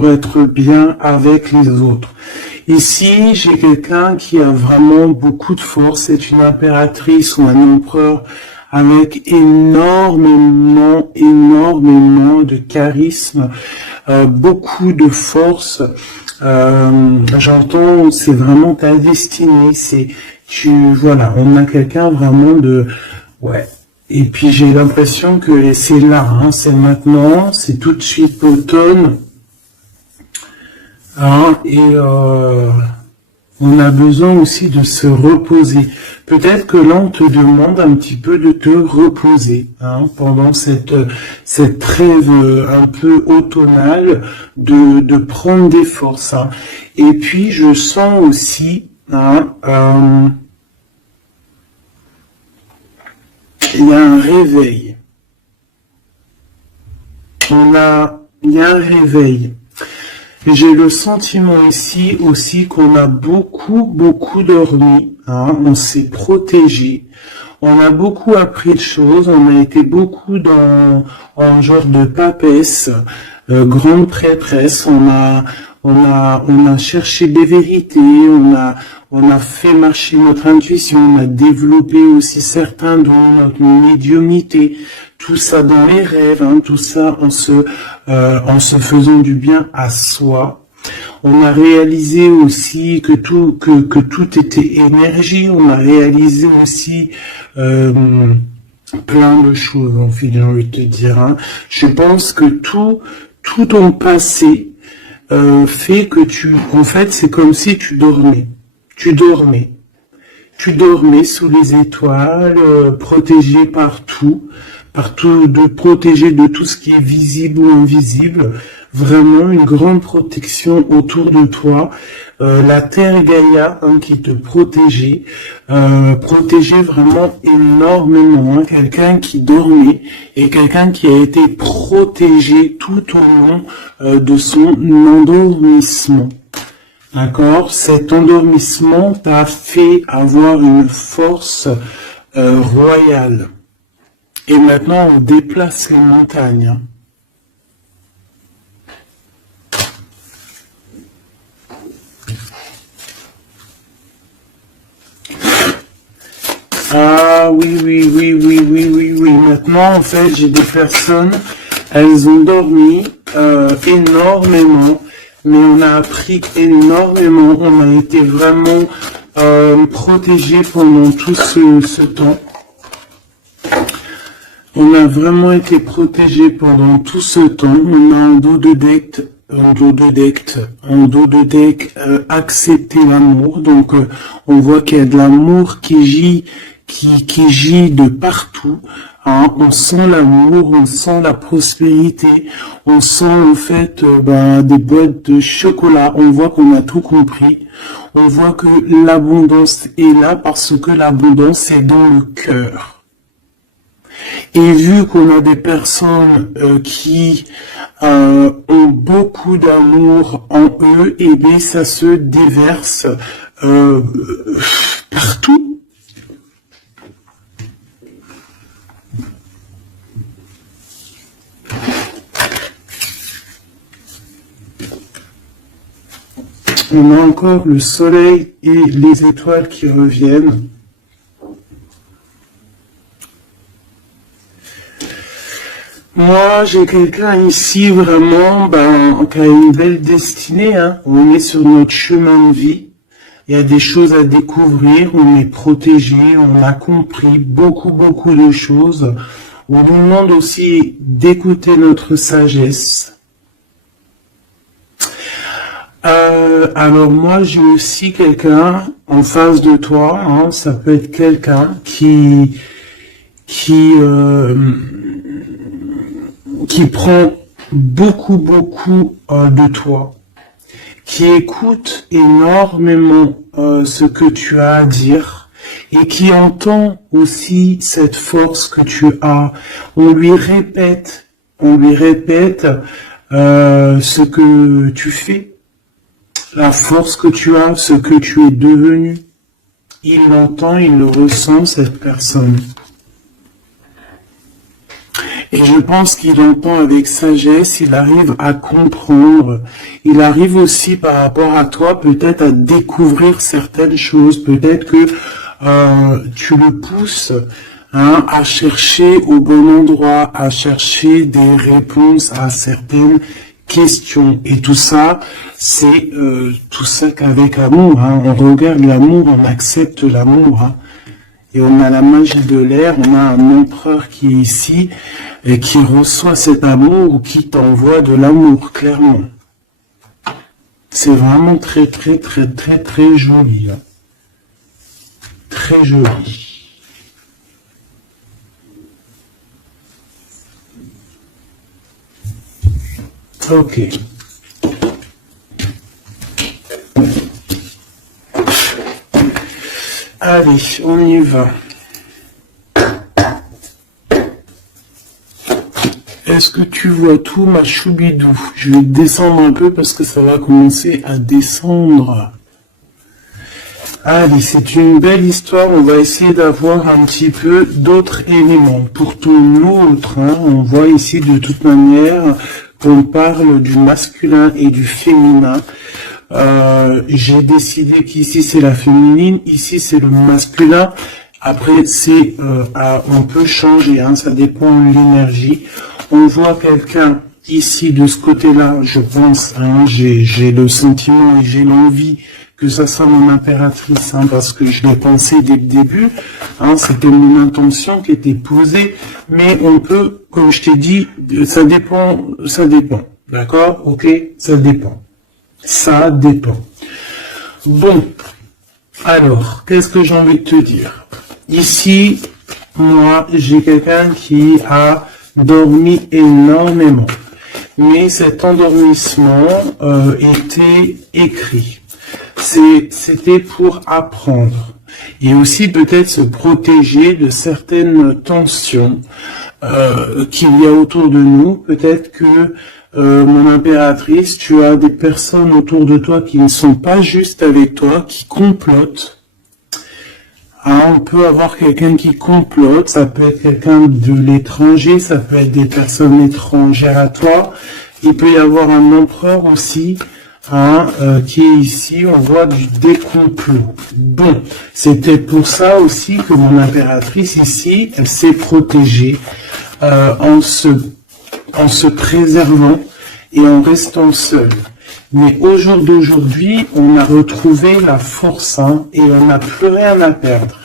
pour être bien avec les autres. Ici, j'ai quelqu'un qui a vraiment beaucoup de force, c'est une impératrice ou un empereur avec énormément de charisme, beaucoup de force. J'entends, c'est vraiment ta destinée, voilà, on a quelqu'un vraiment ouais. Et puis j'ai l'impression que c'est là, hein, c'est maintenant, c'est tout de suite automne, hein, et on a besoin aussi de se reposer. Peut-être que là on te demande un petit peu de te reposer, hein, pendant cette trêve un peu automnale, de prendre des forces, hein. Et puis je sens aussi, hein, il y a un réveil. Il y a un réveil. J'ai le sentiment ici aussi qu'on a beaucoup dormi, hein, on s'est protégé, on a beaucoup appris de choses, on a été beaucoup en genre de papesse, grande prêtresse, on a cherché des vérités, on a fait marcher notre intuition, on a développé aussi certains dons, notre médiumnité, tout ça dans les rêves, hein, tout ça en se faisant du bien à soi. On a réalisé aussi que tout était énergie, on a réalisé aussi plein de choses, en fait, j'ai envie de te dire, hein. Je pense que tout ton passé fait que en fait, c'est comme si tu dormais. Tu dormais sous les étoiles, protégé protégé de tout ce qui est visible ou invisible. Vraiment une grande protection autour de toi. La Terre Gaïa, hein, qui te protégeait vraiment énormément, hein. Quelqu'un qui dormait et quelqu'un qui a été protégé tout au long de son endormissement. D'accord? Cet endormissement t'a fait avoir une force royale. Et maintenant, on déplace les montagnes. Ah oui. Maintenant, en fait, j'ai des personnes, elles ont dormi énormément, mais on a appris énormément. On a été vraiment protégés pendant tout ce temps. On a vraiment été protégés pendant tout ce temps. On a un dos de deck, accepter l'amour. Donc, on voit qu'il y a de l'amour qui gît de partout. Hein. On sent l'amour, on sent la prospérité, on sent en fait des boîtes de chocolat. On voit qu'on a tout compris. On voit que l'abondance est là parce que l'abondance est dans le cœur. Et vu qu'on a des personnes qui ont beaucoup d'amour en eux, et bien ça se déverse partout. On a encore le soleil et les étoiles qui reviennent. Moi, j'ai quelqu'un ici vraiment qui a une belle destinée. Hein. On est sur notre chemin de vie. Il y a des choses à découvrir. On est protégé. On a compris beaucoup de choses. On nous demande aussi d'écouter notre sagesse. Alors moi, j'ai aussi quelqu'un en face de toi. Hein. Ça peut être quelqu'un qui prend beaucoup de toi, qui écoute énormément ce que tu as à dire et qui entend aussi cette force que tu as. On lui répète ce que tu fais, la force que tu as, ce que tu es devenu. Il l'entend, il le ressent, cette personne. Et je pense qu'il entend avec sagesse, il arrive à comprendre, il arrive aussi par rapport à toi peut-être à découvrir certaines choses, peut-être que tu le pousses à chercher au bon endroit, à chercher des réponses à certaines questions. Et tout ça, c'est tout ça qu'avec amour. On regarde l'amour, on accepte l'amour. Et on a la magie de l'air, on a un empereur qui est ici et qui reçoit cet amour ou qui t'envoie de l'amour, clairement. C'est vraiment très, très, très, très, très joli. Très joli. Ok. Allez, on y va. Est-ce que tu vois tout, ma choubidou? Je vais descendre un peu parce que ça va commencer à descendre. Allez, c'est une belle histoire. On va essayer d'avoir un petit peu d'autres éléments. Pour ton autre, on voit ici de toute manière qu'on parle du masculin et du féminin. J'ai décidé qu'ici c'est la féminine, ici c'est le masculin. Après c'est on peut changer, ça dépend de l'énergie. On voit quelqu'un ici de ce côté-là, je pense, j'ai le sentiment et j'ai l'envie que ça soit mon impératrice, parce que je l'ai pensé dès le début, c'était mon intention qui était posée, mais on peut, comme je t'ai dit, ça dépend, d'accord, ok, ça dépend. Ça dépend. Bon, alors, qu'est-ce que j'ai envie de te dire? Ici, moi, j'ai quelqu'un qui a dormi énormément. Mais cet endormissement était écrit. C'était pour apprendre. Et aussi peut-être se protéger de certaines tensions qu'il y a autour de nous. Peut-être que mon impératrice, tu as des personnes autour de toi qui ne sont pas juste avec toi, qui complotent. On peut avoir quelqu'un qui complote, ça peut être quelqu'un de l'étranger, ça peut être des personnes étrangères à toi. Il peut y avoir un empereur aussi, qui est ici, on voit du décomplot. Bon, c'était pour ça aussi que mon impératrice ici, elle s'est protégée en se préservant et en restant seule. Mais au jour d'aujourd'hui, on a retrouvé la force et on n'a plus rien à perdre.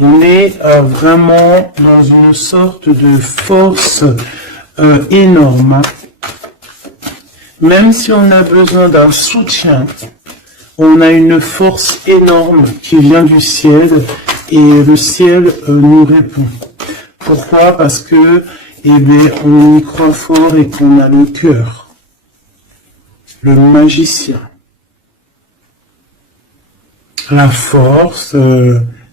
On est vraiment dans une sorte de force énorme. Même si on a besoin d'un soutien, on a une force énorme qui vient du ciel et le ciel nous répond. Pourquoi? Parce que on y croit fort et qu'on a le cœur. Le magicien. La force,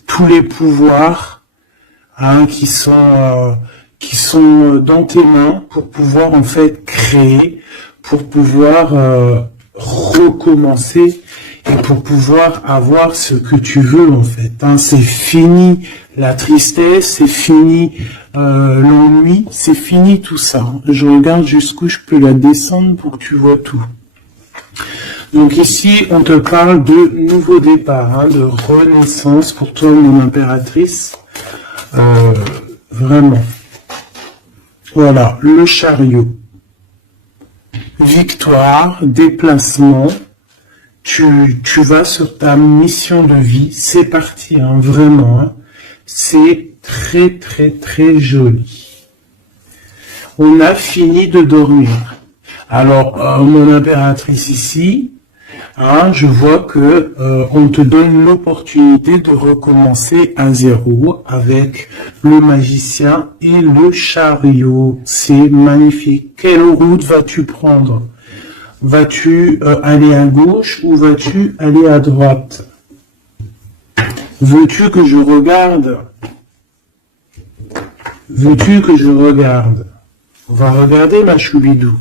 tous les pouvoirs qui sont dans tes mains pour pouvoir en fait créer, pour pouvoir recommencer et pour pouvoir avoir ce que tu veux en fait. C'est fini la tristesse, c'est fini l'ennui, c'est fini tout ça. Je regarde jusqu'où je peux la descendre pour que tu vois tout. Donc ici, on te parle de nouveau départ, de renaissance pour toi, mon impératrice. Vraiment. Voilà, le chariot. Victoire, déplacement. Tu vas sur ta mission de vie. C'est parti, vraiment. C'est très, très, très joli. On a fini de dormir. Alors, mon impératrice ici, je vois que on te donne l'opportunité de recommencer à zéro avec le magicien et le chariot. C'est magnifique. Quelle route vas-tu prendre? Vas-tu aller à gauche ou vas-tu aller à droite? Veux-tu que je regarde? Veux-tu que je regarde? On va regarder, ma choubidou.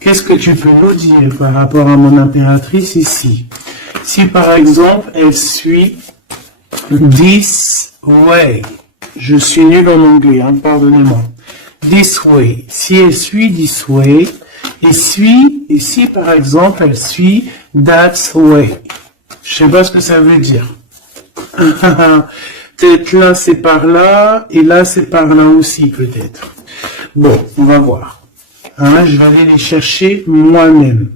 Qu'est-ce que tu peux nous dire par rapport à mon impératrice ici? Si par exemple, elle suit this way, Je suis nul en anglais, hein, pardonnez-moi. This way. Si elle suit this way, et si par exemple elle suit that way. Je sais pas ce que ça veut dire. Peut-être là c'est par là, et là c'est par là aussi peut-être. Bon, on va voir. Hein, je vais aller les chercher moi-même.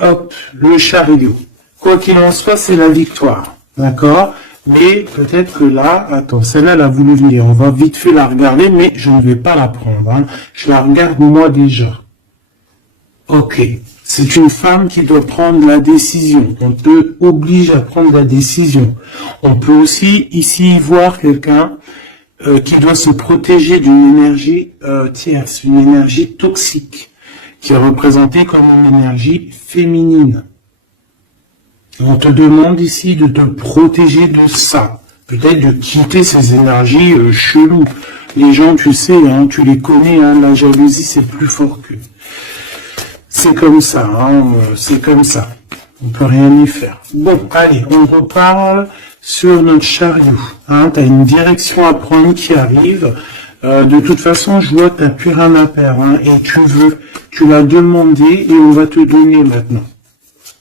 Hop, le chariot. Quoi qu'il en soit, c'est la victoire. D'accord? Mais peut-être que là, attends, celle-là, elle a voulu venir. On va vite fait la regarder, mais je ne vais pas la prendre. Hein. Je la regarde moi déjà. Ok. C'est une femme qui doit prendre la décision. On te oblige à prendre la décision. On peut aussi ici voir quelqu'un qui doit se protéger d'une énergie tierce, une énergie toxique, qui est représentée comme une énergie féminine. On te demande ici de te protéger de ça. Peut-être de quitter ces énergies cheloues. Les gens, tu sais, hein, tu les connais, hein, la jalousie, c'est plus fort qu'eux. C'est comme ça, hein, c'est comme ça. On peut rien y faire. Bon, allez, on reparle sur notre chariot. Hein, tu as une direction à prendre qui arrive. De toute façon, je vois que tu n'as plus rien à perdre. Hein, et tu l'as demandé et on va te donner maintenant.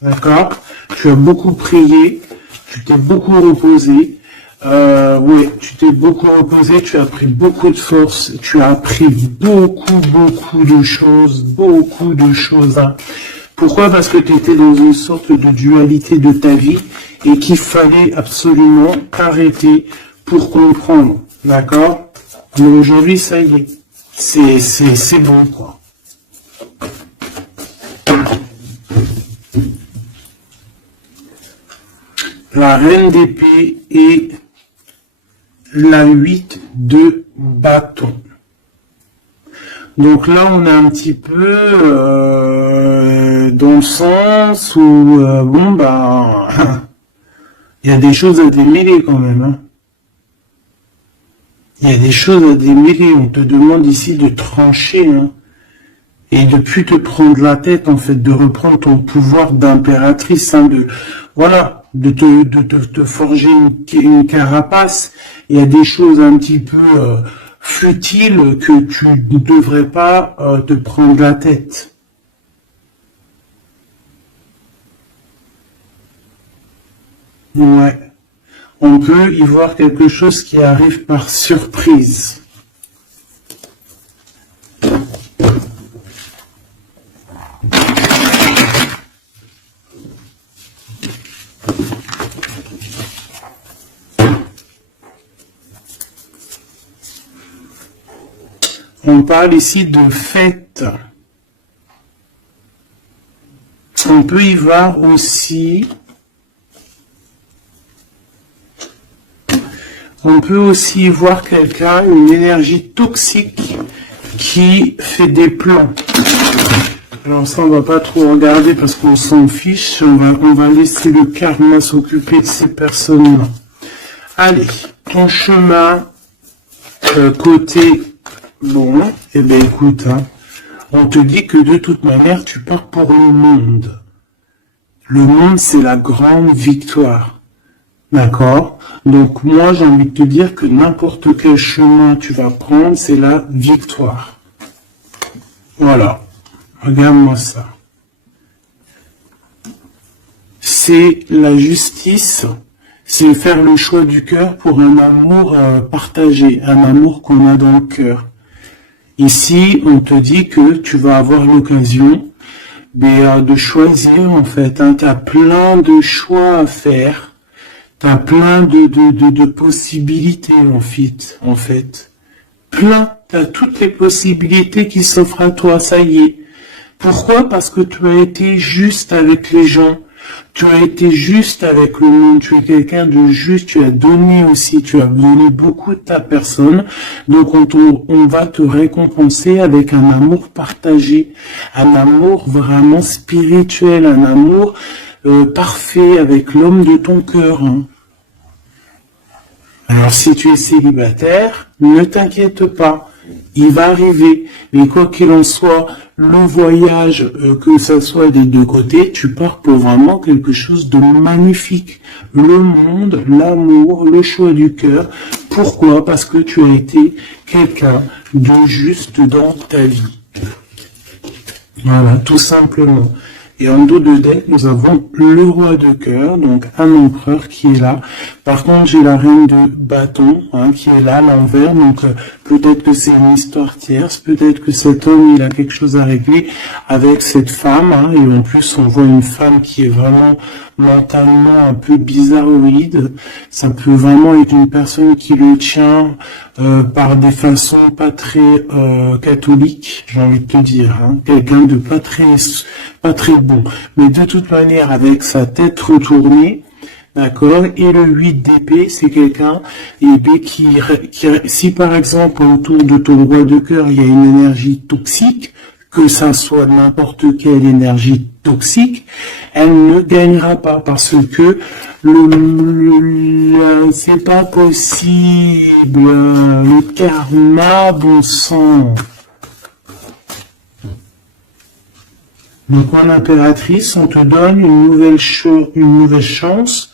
D'accord? Tu as beaucoup prié, tu t'es beaucoup reposé. Oui, tu t'es beaucoup reposé, tu as pris beaucoup de force, tu as appris beaucoup de choses, hein. Pourquoi? Parce que tu étais dans une sorte de dualité de ta vie et qu'il fallait absolument t'arrêter pour comprendre. D'accord? Mais aujourd'hui, ça y est. C'est bon, quoi. La reine d'épée et la 8 de bâton. Donc là, on est un petit peu dans le sens où, bon, bah, il y a des choses à démêler quand même. Hein. Il y a des choses à démêler. On te demande ici de trancher, hein, et de plus te prendre la tête, en fait, de reprendre ton pouvoir d'impératrice, hein, voilà. De te forger une carapace. Il y a des choses un petit peu futiles que tu ne devrais pas te prendre la tête. Ouais. On peut y voir quelque chose qui arrive par surprise. On parle ici de fête. On peut y voir aussi... On peut aussi y voir quelqu'un, une énergie toxique qui fait des plans. Alors ça, on va pas trop regarder parce qu'on s'en fiche. On va laisser le karma s'occuper de ces personnes-là. Allez, ton chemin côté... Bon, eh bien écoute, hein, on te dit que de toute manière, tu pars pour le monde. Le monde, c'est la grande victoire. D'accord? Donc moi, j'ai envie de te dire que n'importe quel chemin tu vas prendre, c'est la victoire. Voilà. Regarde-moi ça. C'est la justice, c'est faire le choix du cœur pour un amour partagé, un amour qu'on a dans le cœur. Ici, on te dit que tu vas avoir l'occasion de choisir, en fait. Hein, tu as plein de choix à faire. Tu as plein de possibilités, en fait. Plein. Tu as toutes les possibilités qui s'offrent à toi, ça y est. Pourquoi? Parce que tu as été juste avec les gens. Tu as été juste avec le monde, tu es quelqu'un de juste, tu as donné aussi, tu as donné beaucoup de ta personne, donc on va te récompenser avec un amour partagé, un amour vraiment spirituel, un amour parfait avec l'homme de ton cœur. Hein. Alors si tu es célibataire, ne t'inquiète pas, il va arriver, mais quoi qu'il en soit, le voyage, que ça soit des deux côtés, tu pars pour vraiment quelque chose de magnifique. Le monde, l'amour, le choix du cœur, Pourquoi? Parce que tu as été quelqu'un de juste dans ta vie. Voilà, tout simplement. Et en dos de deck, nous avons le roi de cœur, donc un empereur qui est là. Par contre, j'ai la reine de bâton qui est là à l'envers. Donc peut-être que c'est une histoire tierce, peut-être que cet homme il a quelque chose à régler avec cette femme. Et en plus, on voit une femme qui est vraiment mentalement un peu bizarroïde. Ça peut vraiment être une personne qui le tient par des façons pas très catholiques, j'ai envie de te dire. Quelqu'un de pas très bon. Mais de toute manière, avec sa tête retournée, d'accord, et le 8 d'épée, c'est quelqu'un qui, si par exemple autour de ton roi de cœur, il y a une énergie toxique, que ça soit n'importe quelle énergie toxique, elle ne gagnera pas parce que c'est pas possible, le karma, bon sang. Donc en impératrice, on te donne une nouvelle chance.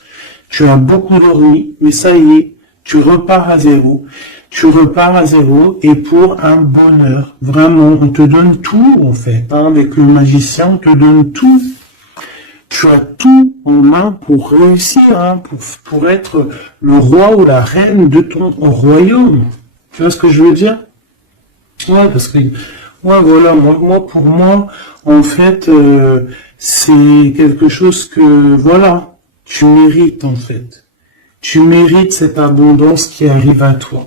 Tu as beaucoup dormi, mais ça y est, tu repars à zéro. Tu repars à zéro et pour un bonheur. Vraiment, on te donne tout en fait. Avec le magicien, on te donne tout. Tu as tout en main pour réussir, pour être le roi ou la reine de ton royaume. Tu vois ce que je veux dire? Ouais, parce que voilà, pour moi, en fait, c'est quelque chose que, voilà, tu mérites, en fait. Tu mérites cette abondance qui arrive à toi.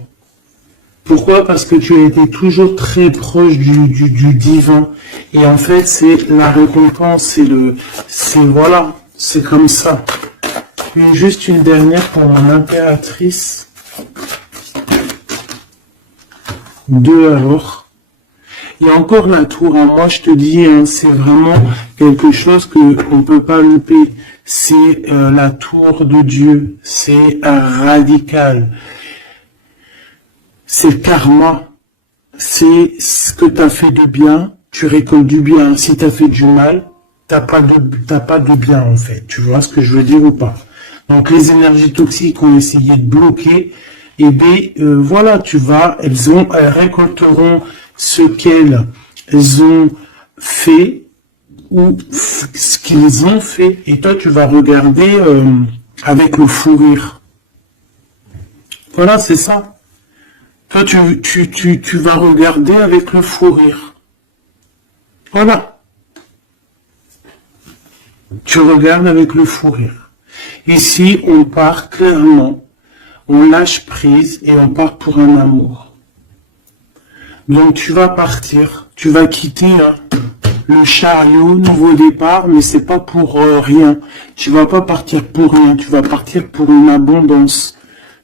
Pourquoi? Parce que tu as été toujours très proche du divin. Et en fait, c'est la récompense, voilà, c'est comme ça. Et juste une dernière pour mon impératrice. 2 alors. Il y a encore la tour, moi je te dis, c'est vraiment quelque chose qu'on ne peut pas louper. C'est la tour de Dieu, c'est radical. C'est le karma, c'est ce que tu as fait de bien, tu récoltes du bien. Si tu as fait du mal, t'as pas de bien en fait. Tu vois ce que je veux dire ou pas? Donc les énergies toxiques ont essayé de bloquer, et bien voilà, elles récolteront ce qu'elles ont fait ou ce qu'ils ont fait, et toi tu vas regarder avec le fou rire. Voilà, c'est ça. Toi tu vas regarder avec le fou rire. Voilà. Tu regardes avec le fou rire. Ici, on part clairement, on lâche prise et on part pour un amour. Donc tu vas partir, tu vas quitter le chariot, nouveau départ, mais c'est pas pour rien. Tu vas pas partir pour rien, tu vas partir pour une abondance.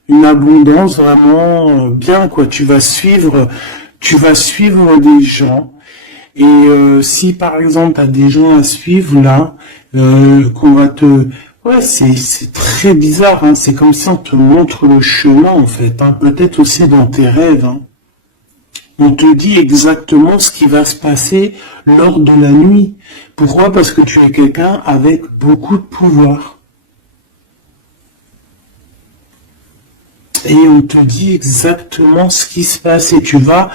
Une abondance vraiment bien, quoi. Tu vas suivre des gens. Et si par exemple tu as des gens à suivre là, qu'on va ouais, c'est très bizarre, c'est comme si on te montre le chemin en fait, peut-être aussi dans tes rêves. On te dit exactement ce qui va se passer lors de la nuit. Pourquoi? Parce que tu es quelqu'un avec beaucoup de pouvoir. Et on te dit exactement ce qui se passe et tu vas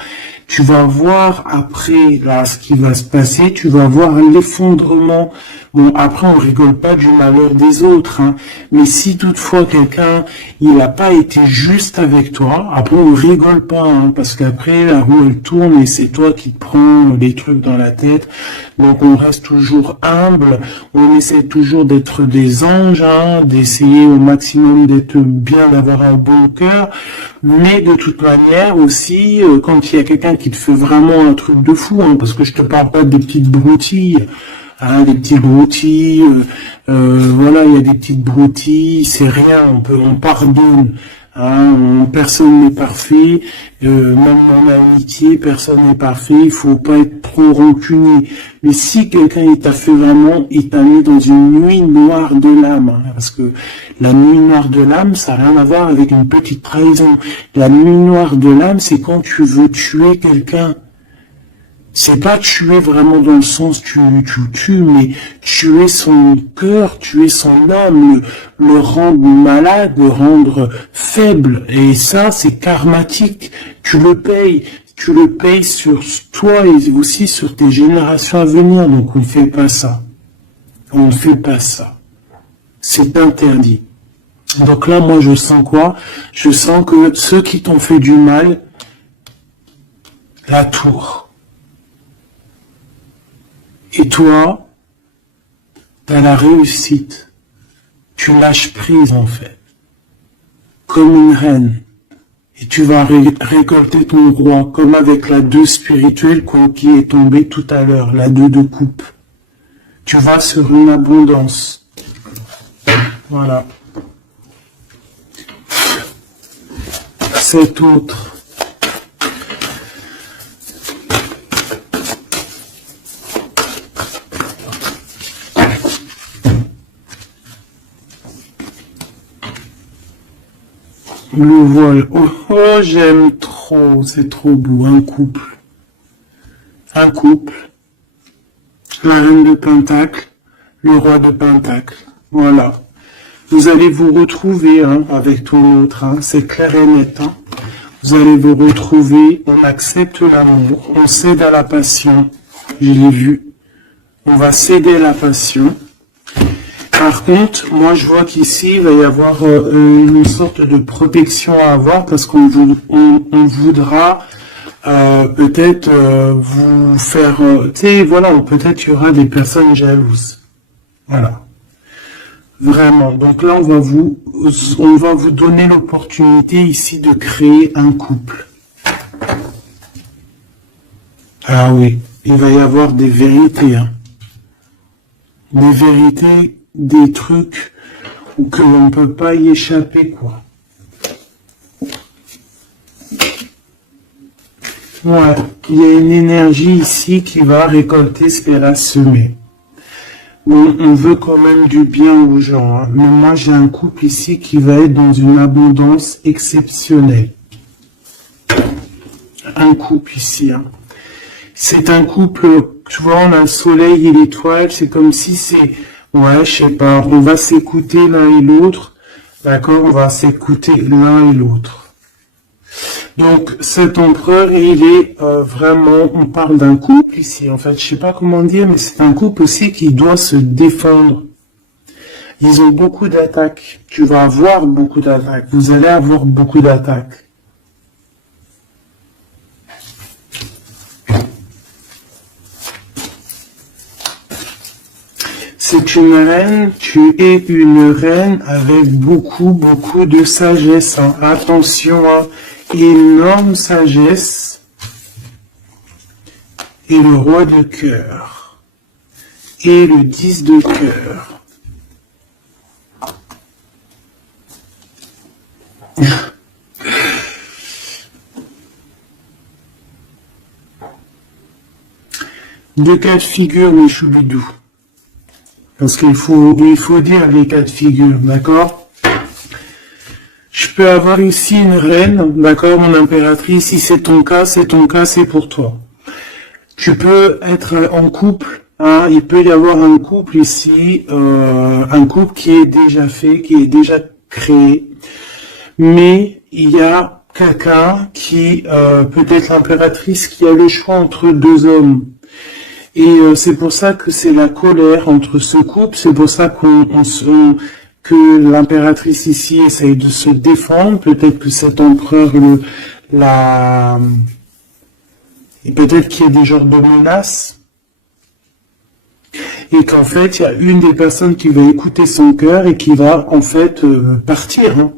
voir après là ce qui va se passer, tu vas voir l'effondrement. Bon, après on rigole pas du malheur des autres, mais si toutefois quelqu'un il n'a pas été juste avec toi, après on rigole pas, parce qu'après la roue elle tourne et c'est toi qui te prends des trucs dans la tête. Donc on reste toujours humble, on essaie toujours d'être des anges, d'essayer au maximum d'être bien, d'avoir un bon cœur, mais de toute manière aussi, quand il y a quelqu'un qui te fait vraiment un truc de fou, parce que je te parle pas des petites broutilles, des petits broutilles, voilà, il y a des petites broutilles, c'est rien, on pardonne. Personne n'est parfait, même en amitié, personne n'est parfait, il faut pas être trop rancunier. Mais si quelqu'un il t'a fait vraiment, il t'a mis dans une nuit noire de l'âme, parce que la nuit noire de l'âme, ça n'a rien à voir avec une petite trahison. La nuit noire de l'âme, c'est quand tu veux tuer quelqu'un. C'est pas tuer vraiment dans le sens tu tues, mais tuer son cœur, tuer son âme, le rendre malade, le rendre faible. Et ça, c'est karmatique. Tu le payes sur toi et aussi sur tes générations à venir. Donc on ne fait pas ça. On ne fait pas ça. C'est interdit. Donc là, moi, je sens quoi? Je sens que ceux qui t'ont fait du mal, la tour. Et toi, t'as la réussite. Tu lâches prise, en fait. Comme une reine. Et tu vas récolter ton roi, comme avec la 2 spirituelle qui est tombée tout à l'heure, la 2 de coupe. Tu vas sur une abondance. Voilà. Cet autre. Le voile. Oh, oh, j'aime trop. C'est trop beau. Un couple. Un couple. La reine de Pentacle. Le roi de Pentacle. Voilà. Vous allez vous retrouver avec ton autre. C'est clair et net. Vous allez vous retrouver. On accepte l'amour. On cède à la passion. Je l'ai vu. On va céder à la passion. Par contre, moi je vois qu'ici il va y avoir une sorte de protection à avoir parce qu'on voudra peut-être vous faire, tu sais, voilà, peut-être il y aura des personnes jalouses. Voilà. Vraiment. Donc là, on va vous donner l'opportunité ici de créer un couple. Ah oui, il va y avoir des vérités. Des vérités, des trucs que l'on ne peut pas y échapper, quoi. Ouais, il y a une énergie ici qui va récolter ce qu'elle a semé. On veut quand même du bien aux gens, mais moi j'ai un couple ici qui va être dans une abondance exceptionnelle. Un couple ici, C'est un couple, tu vois, on a le soleil et l'étoile, c'est comme si c'est, ouais, je sais pas, on va s'écouter l'un et l'autre, d'accord, on va s'écouter l'un et l'autre. Donc, cet empereur, il est vraiment, on parle d'un couple ici, en fait, je sais pas comment dire, mais c'est un couple aussi qui doit se défendre. Ils ont beaucoup d'attaques, tu vas avoir beaucoup d'attaques, vous allez avoir beaucoup d'attaques. C'est une reine, tu es une reine avec beaucoup de sagesse. Attention, énorme sagesse. Et le roi de cœur. Et le 10 de cœur. Deux cas de figure, mes choubidous. Parce qu'il faut dire les cas de figure, d'accord? Je peux avoir ici une reine, d'accord, mon impératrice, si c'est ton cas, c'est pour toi. Tu peux être en couple, il peut y avoir un couple ici, un couple qui est déjà fait, qui est déjà créé, mais il y a quelqu'un qui, peut-être l'impératrice, qui a le choix entre deux hommes. Et c'est pour ça que c'est la colère entre ce couple, c'est pour ça que l'impératrice ici essaye de se défendre, peut-être que cet empereur et peut-être qu'il y a des genres de menaces, et qu'en fait, il y a une des personnes qui va écouter son cœur et qui va en fait partir.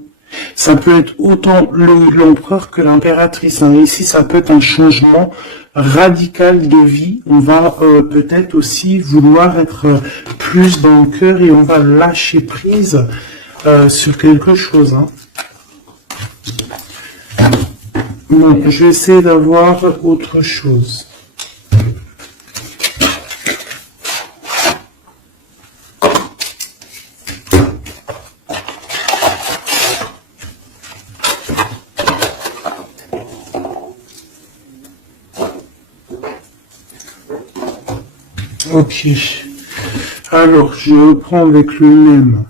Ça peut être autant l'empereur que l'impératrice. Ici, ça peut être un changement radical de vie. On va peut-être aussi vouloir être plus dans le cœur et on va lâcher prise sur quelque chose. Bon, je vais essayer d'avoir autre chose. Ok. Alors, je reprends avec le même.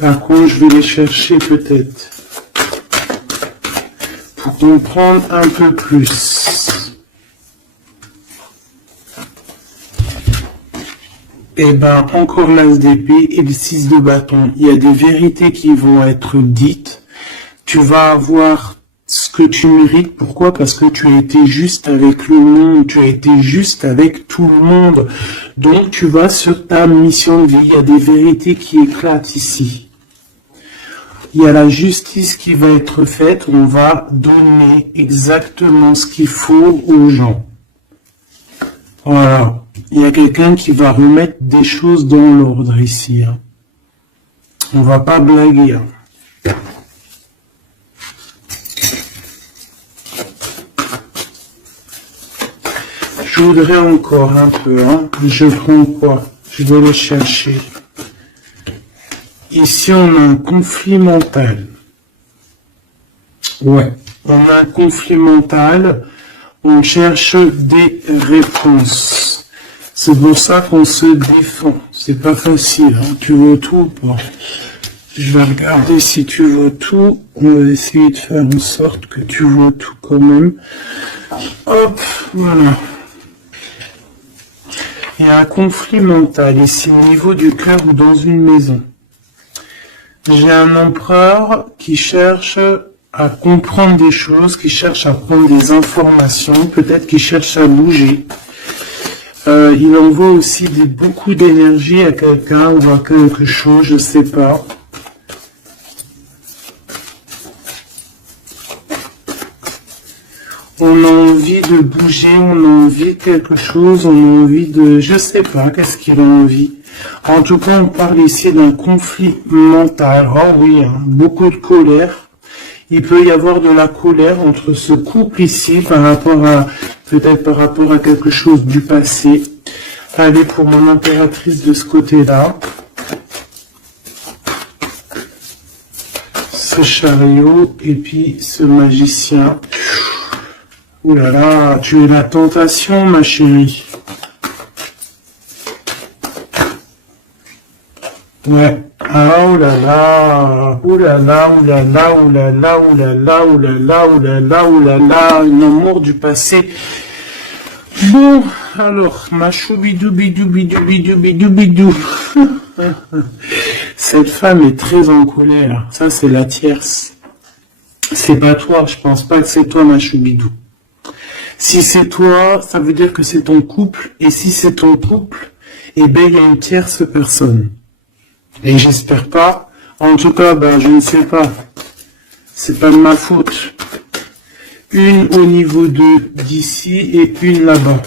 Par contre, je vais les chercher peut-être. Pour comprendre un peu plus. Et ben, encore l'as d'épée et le 6 de bâton. Il y a des vérités qui vont être dites. Tu vas avoir ce que tu mérites. Pourquoi? Parce que tu as été juste avec le monde. Tu as été juste avec tout le monde. Donc, tu vas sur ta mission de vie. Il y a des vérités qui éclatent ici. Il y a la justice qui va être faite. On va donner exactement ce qu'il faut aux gens. Voilà. Il y a quelqu'un qui va remettre des choses dans l'ordre ici. Hein. On va pas blaguer. Hein. Je voudrais encore un peu. Hein. Je prends quoi? Je vais le chercher. Ici, on a un conflit mental. Ouais. On a un conflit mental. On cherche des réponses. C'est pour ça qu'on se défend. C'est pas facile. Hein. Tu veux tout ou pas? Je vais regarder si tu veux tout. On va essayer de faire en sorte que tu veux tout quand même. Hop, voilà. Il y a un conflit mental ici au niveau du cœur ou dans une maison. J'ai un empereur qui cherche à comprendre des choses, qui cherche à prendre des informations, peut-être qu'il cherche à bouger. Il envoie aussi beaucoup d'énergie à quelqu'un ou à quelque chose, je sais pas. On a envie de bouger, on a envie de quelque chose, on a envie de... Je sais pas, qu'est-ce qu'il a envie. En tout cas, on parle ici d'un conflit mental. Oh oui, hein, beaucoup de colère. Il peut y avoir de la colère entre ce couple ici par rapport à... Peut-être par rapport à quelque chose du passé. Allez, pour mon impératrice de ce côté-là. Ce chariot et puis ce magicien. Ouh là là, tu es la tentation, ma chérie. Ouais. Ah, oh là là, oh là là, oh là là, oh là là, oh là là, oh là là, oh là là, oh là là, un amour du passé. Bon, alors, ma choubidou, bidou, bidou, bidou, bidou, bidou. Cette femme est très en colère. Ça, c'est la tierce. C'est pas toi, je pense pas que c'est toi, ma choubidou. Si c'est toi, ça veut dire que c'est ton couple. Et si c'est ton couple, eh ben, il y a une tierce personne. Et j'espère pas. En tout cas, ben, je ne sais pas. C'est pas de ma faute. Une au niveau d'ici et une là-bas.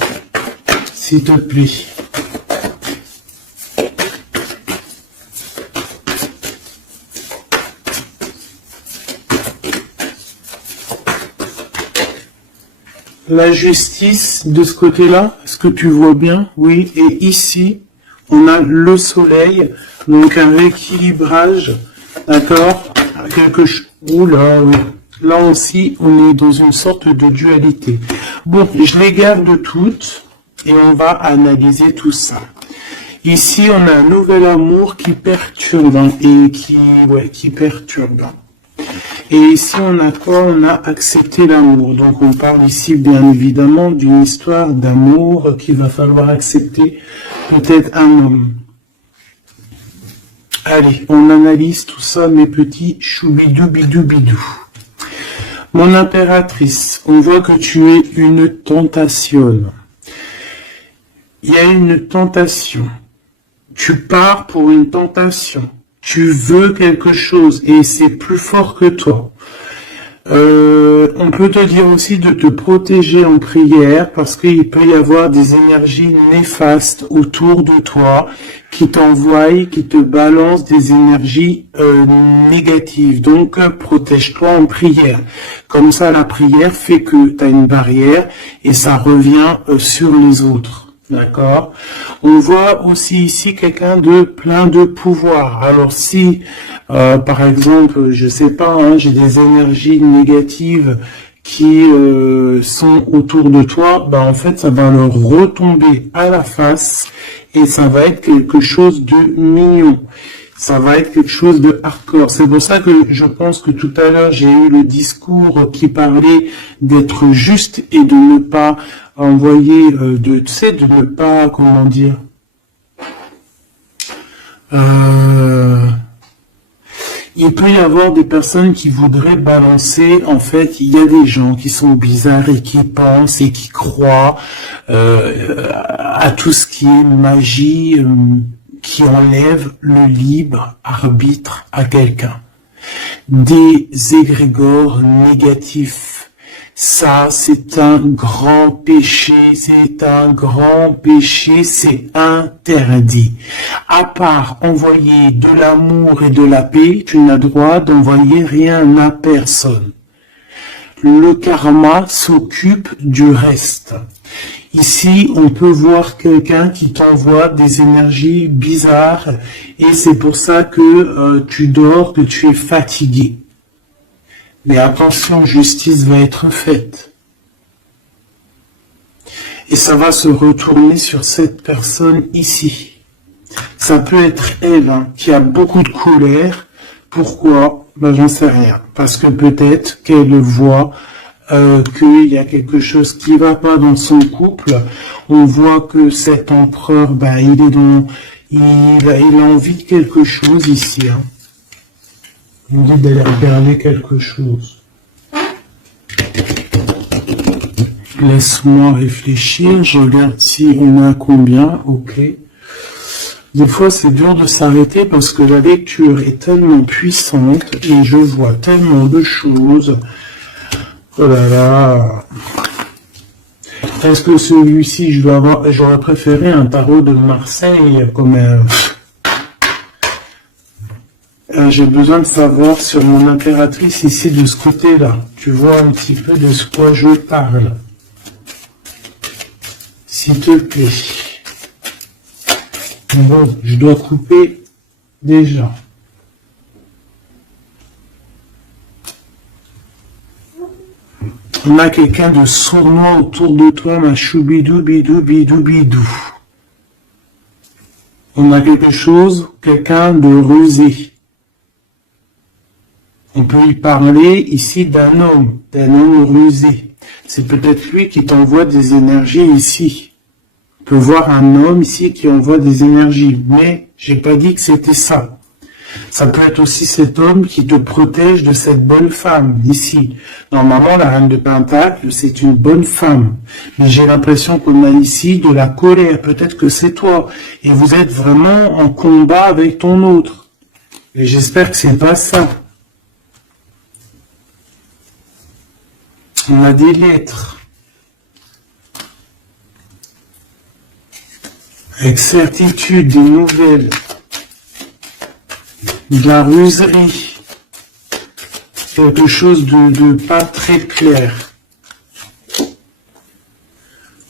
S'il te plaît. La justice de ce côté-là, est-ce que tu vois bien? Oui. Et ici, on a le soleil, donc un rééquilibrage, d'accord? Quelque chose. Oula, oui. Là aussi, on est dans une sorte de dualité. Bon, je les garde toutes et on va analyser tout ça. Ici, on a un nouvel amour qui perturbe et qui perturbe. Et ici, on a quoi? On a accepté l'amour. Donc, on parle ici, bien évidemment, d'une histoire d'amour qu'il va falloir accepter peut-être un homme. Allez, on analyse tout ça, mes petits choubidou bidou bidou. Mon impératrice, on voit que tu es une tentation. Il y a une tentation. Tu pars pour une tentation. Tu veux quelque chose et c'est plus fort que toi. On peut te dire aussi de te protéger en prière parce qu'il peut y avoir des énergies néfastes autour de toi qui t'envoient, qui te balancent des énergies négatives. Donc, protège-toi en prière. Comme ça, la prière fait que tu as une barrière et ça revient sur les autres. D'accord. On voit aussi ici quelqu'un de plein de pouvoir. Alors si, par exemple, je sais pas, hein, j'ai des énergies négatives qui sont autour de toi, bah en fait ça va leur retomber à la face et ça va être quelque chose de mignon. Ça va être quelque chose de hardcore. C'est pour ça que je pense que tout à l'heure j'ai eu le discours qui parlait d'être juste et de ne pas envoyer, de ne pas, comment dire, il peut y avoir des personnes qui voudraient balancer, en fait, il y a des gens qui sont bizarres et qui pensent et qui croient à tout ce qui est magie, qui enlève le libre arbitre à quelqu'un. Des égrégores négatifs. Ça, c'est un grand péché, c'est interdit. À part envoyer de l'amour et de la paix, tu n'as droit d'envoyer rien à personne. Le karma s'occupe du reste. Ici, on peut voir quelqu'un qui t'envoie des énergies bizarres et c'est pour ça que tu dors, que tu es fatigué. Mais attention, justice va être faite. Et ça va se retourner sur cette personne ici. Ça peut être elle qui a beaucoup de colère. Pourquoi? Ben, j'en sais rien. Parce que peut-être qu'elle voit qu'il y a quelque chose qui va pas dans son couple. On voit que cet empereur, ben, il a envie de quelque chose ici. Il dit d'aller regarder quelque chose. Laisse-moi réfléchir, je regarde si on a combien, ok. Des fois c'est dur de s'arrêter parce que la lecture est tellement puissante et je vois tellement de choses. Oh là là. Est-ce que celui-ci, j'aurais préféré un tarot de Marseille comme un... J'ai besoin de savoir sur mon impératrice ici de ce côté-là. Tu vois un petit peu de ce quoi je parle. S'il te plaît. Bon, je dois couper déjà. On a quelqu'un de sournois autour de toi, ma choubidou, bidou, bidou, bidou. On a quelque chose, quelqu'un de rusé. On peut y parler ici d'un homme rusé. C'est peut-être lui qui t'envoie des énergies ici. On peut voir un homme ici qui envoie des énergies, mais j'ai pas dit que c'était ça. Ça peut être aussi cet homme qui te protège de cette bonne femme, ici. Normalement, la reine de Pentacle, c'est une bonne femme. Mais j'ai l'impression qu'on a ici de la colère. Peut-être que c'est toi. Et vous êtes vraiment en combat avec ton autre. Et j'espère que c'est pas ça. On a des lettres. Avec certitude, des nouvelles. De la ruserie, quelque chose de pas très clair.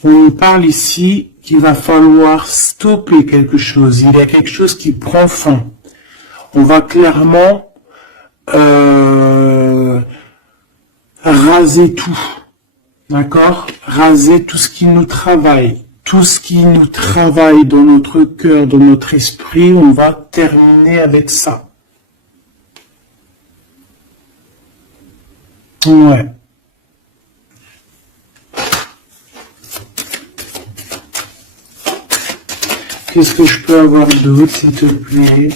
On nous parle ici qu'il va falloir stopper quelque chose. Il y a quelque chose qui prend fin. On va clairement raser tout, d'accord? Raser tout ce qui nous travaille. Tout ce qui nous travaille dans notre cœur, dans notre esprit, on va terminer avec ça. Ouais. Qu'est-ce que je peux avoir d'autre, s'il te plaît?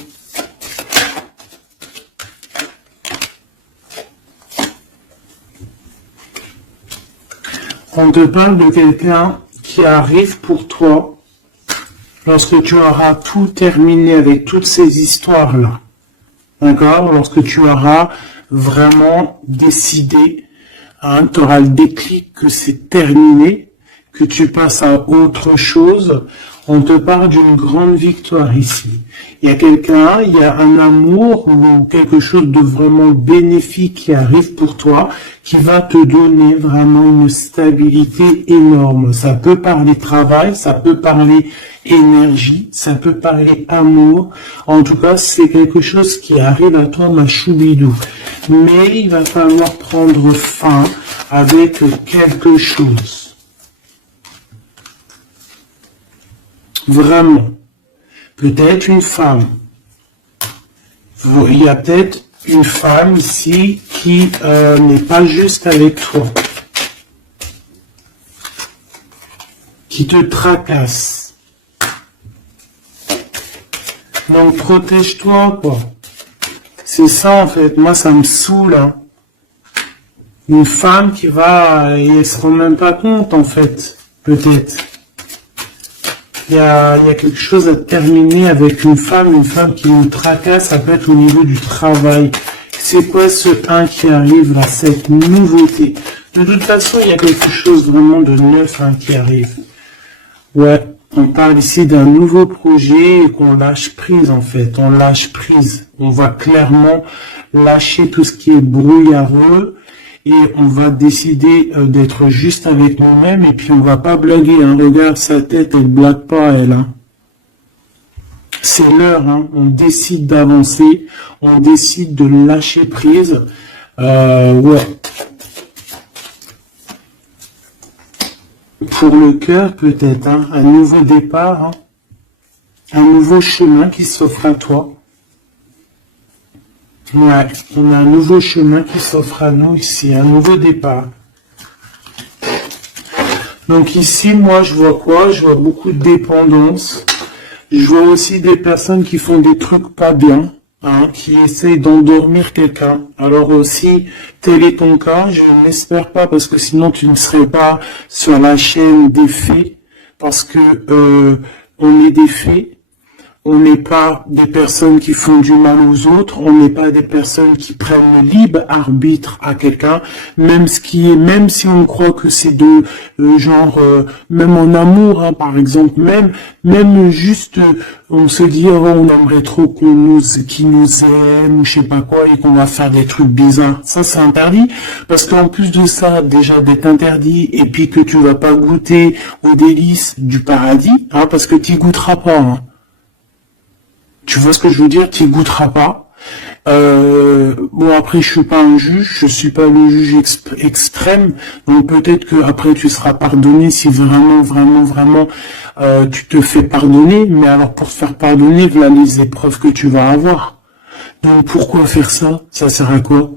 On te parle de quelqu'un qui arrive pour toi lorsque tu auras tout terminé avec toutes ces histoires-là. D'accord? Lorsque tu auras vraiment décidé, tu auras le déclic que c'est terminé, que tu passes à autre chose, on te parle d'une grande victoire ici. Il y a quelqu'un, il y a un amour ou quelque chose de vraiment bénéfique qui arrive pour toi, qui va te donner vraiment une stabilité énorme. Ça peut parler travail, ça peut parler énergie, ça peut parler amour. En tout cas, c'est quelque chose qui arrive à toi, ma choubidou. Mais il va falloir prendre fin avec quelque chose. Vraiment. Peut-être une femme. Il y a peut-être une femme ici qui n'est pas juste avec toi. Qui te tracasse. Donc protège-toi, quoi. C'est ça en fait, moi ça me saoule. Hein. Une femme qui va, et elle se rend même pas compte en fait, peut-être. Il y a quelque chose à terminer avec une femme qui nous tracasse, ça peut être au niveau du travail. C'est quoi ce 1 qui arrive là, cette nouveauté? De toute façon, il y a quelque chose vraiment de neuf qui arrive. Ouais, on parle ici d'un nouveau projet et qu'on lâche prise en fait, on lâche prise. On va clairement lâcher tout ce qui est brouillareux et on va décider d'être juste avec nous-mêmes et puis on va pas blaguer. Hein. Regarde sa tête, elle blague pas elle. Hein. C'est l'heure, hein. On décide d'avancer, on décide de lâcher prise. Ouais. Pour le cœur, peut-être, hein, un nouveau départ, hein, un nouveau chemin qui s'offre à toi. Ouais, on a un nouveau chemin qui s'offre à nous ici, un nouveau départ. Donc ici, moi, je vois quoi? Je vois beaucoup de dépendance. Je vois aussi des personnes qui font des trucs pas bien. Hein, qui essaye d'endormir quelqu'un. Alors aussi, tel est ton cas, je n'espère pas, parce que sinon tu ne serais pas sur la chaîne des faits, parce que on est des faits, on n'est pas des personnes qui font du mal aux autres, on n'est pas des personnes qui prennent le libre arbitre à quelqu'un, même si on croit que c'est de même en amour, hein, par exemple, même juste on se dit oh, on aimerait trop qu'il nous aime ou je sais pas quoi et qu'on va faire des trucs bizarres. Ça c'est interdit parce qu'en plus de ça, déjà d'être interdit et puis que tu vas pas goûter aux délices du paradis, hein, parce que tu goûteras pas. Hein. Tu vois ce que je veux dire? Tu goûteras pas. Bon après je suis pas un juge, je suis pas le juge extrême, donc peut-être que après tu seras pardonné si vraiment tu te fais pardonner, mais alors pour te faire pardonner, voilà les épreuves que tu vas avoir. Donc pourquoi faire ça? Ça sert à quoi?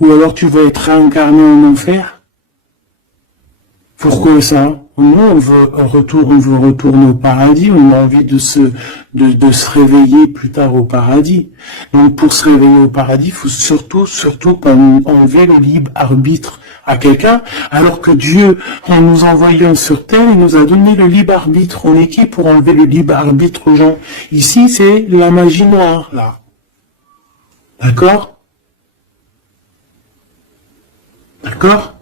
Ou alors tu vas être réincarné en enfer? Pourquoi ça? Nous, on veut retourner au paradis, on a envie de se réveiller plus tard au paradis. Donc, pour se réveiller au paradis, il faut surtout pas enlever le libre arbitre à quelqu'un, alors que Dieu, en nous envoyant sur terre, il nous a donné le libre arbitre. On est qui pour enlever le libre arbitre aux gens? Ici, c'est la magie noire, là. D'accord? D'accord?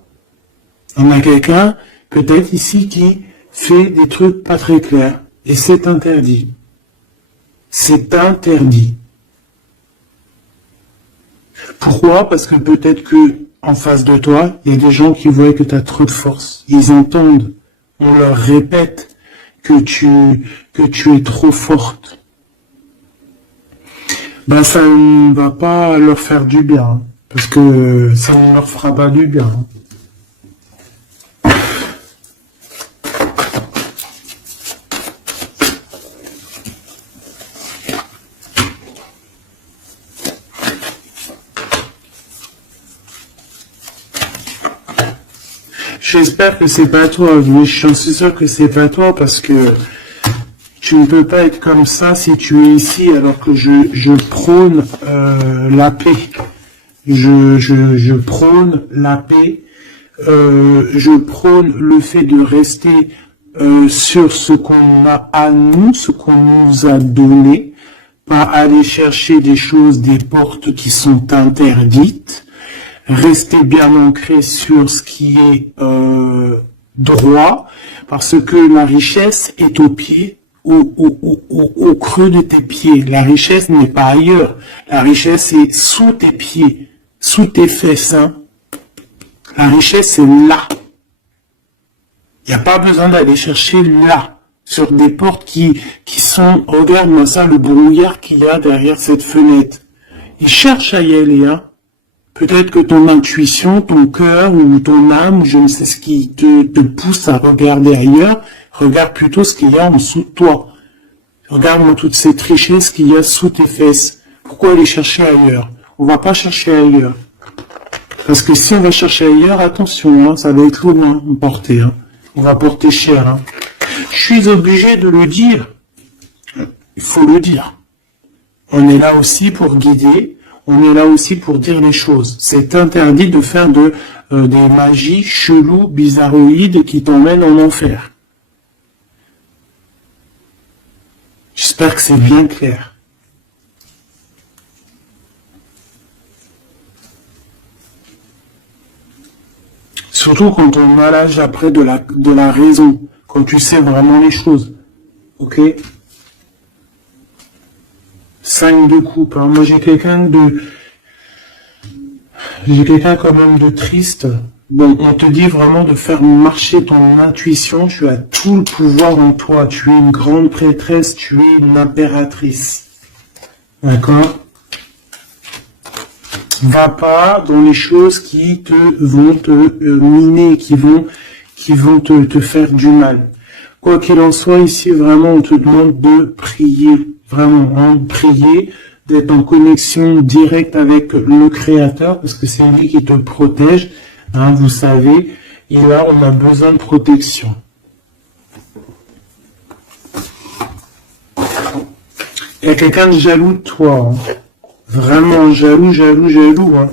On a quelqu'un, peut-être ici, qui fait des trucs pas très clairs. Et c'est interdit. C'est interdit. Pourquoi? Parce que peut-être que en face de toi, il y a des gens qui voient que tu as trop de force. Ils entendent. On leur répète que tu es trop forte. Ben, ça ne va pas leur faire du bien. Hein, parce que ça ne leur fera pas du bien. Hein. J'espère que c'est pas toi, mais je suis sûr que c'est pas toi parce que tu ne peux pas être comme ça si tu es ici alors que je prône la paix. Je prône la paix. Je prône le fait de rester sur ce qu'on a à nous, ce qu'on nous a donné, pas aller chercher des choses, des portes qui sont interdites. Rester bien ancré sur ce qui est droit, parce que la richesse est au pied, au creux de tes pieds. La richesse n'est pas ailleurs. La richesse est sous tes pieds, sous tes fesses. Hein. La richesse est là. Il n'y a pas besoin d'aller chercher là, sur des portes qui sont... Regarde-moi ça, le brouillard qu'il y a derrière cette fenêtre. Il cherche à y aller, hein. Peut-être que ton intuition, ton cœur ou ton âme, je ne sais ce qui te pousse à regarder ailleurs, regarde plutôt ce qu'il y a en dessous de toi. Regarde-moi toutes ces richesses qu'il y a sous tes fesses. Pourquoi aller chercher ailleurs? On va pas chercher ailleurs. Parce que si on va chercher ailleurs, attention, hein, ça va être loin à porter. Hein. On va porter cher. Hein. Je suis obligé de le dire. Il faut le dire. On est là aussi pour guider. On est là aussi pour dire les choses. C'est interdit de faire des magies cheloues, bizarroïdes qui t'emmènent en enfer. J'espère que c'est bien clair. Surtout quand on a l'âge après de la raison, quand tu sais vraiment les choses. Ok? 5 de coupe. Hein. Moi j'ai quelqu'un quand même de triste. Bon, on te dit vraiment de faire marcher ton intuition. Tu as tout le pouvoir en toi. Tu es une grande prêtresse. Tu es une impératrice. D'accord? Va pas dans les choses qui vont te miner, qui vont te faire du mal. Quoi qu'il en soit, ici, vraiment, on te demande de prier. Vraiment, hein, de prier, d'être en connexion directe avec le Créateur, parce que c'est lui qui te protège. Hein, vous savez, et là, on a besoin de protection. Il y a quelqu'un de jaloux de toi. Hein. Vraiment jaloux. Hein.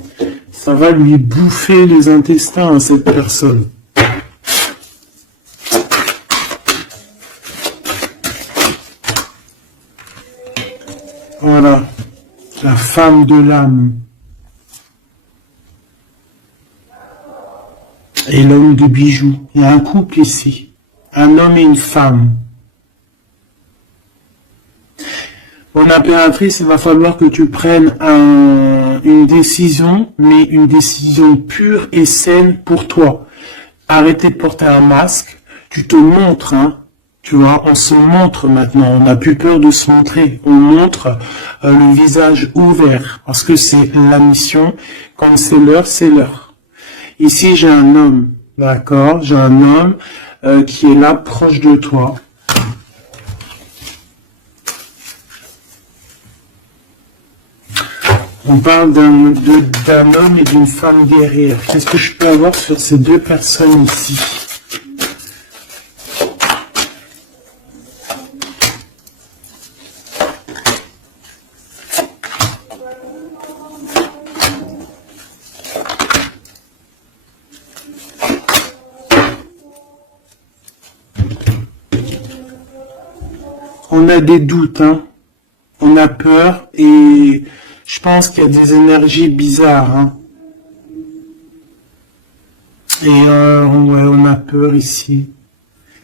Ça va lui bouffer les intestins à cette personne. Voilà. La femme de l'âme. Et l'homme de bijoux. Il y a un couple ici. Un homme et une femme. Mon impératrice, il va falloir que tu prennes une décision, mais une décision pure et saine pour toi. Arrêtez de porter un masque. Tu te montres, hein. Tu vois, on se montre maintenant. On n'a plus peur de se montrer. On montre le visage ouvert. Parce que c'est la mission. Quand c'est l'heure, c'est l'heure. Ici, j'ai un homme. D'accord? J'ai un homme qui est là, proche de toi. On parle d'un homme et d'une femme guerrière. Qu'est-ce que je peux avoir sur ces deux personnes ici? On a des doutes, hein. On a peur et je pense qu'il y a des énergies bizarres. Hein. Et ouais, on a peur ici.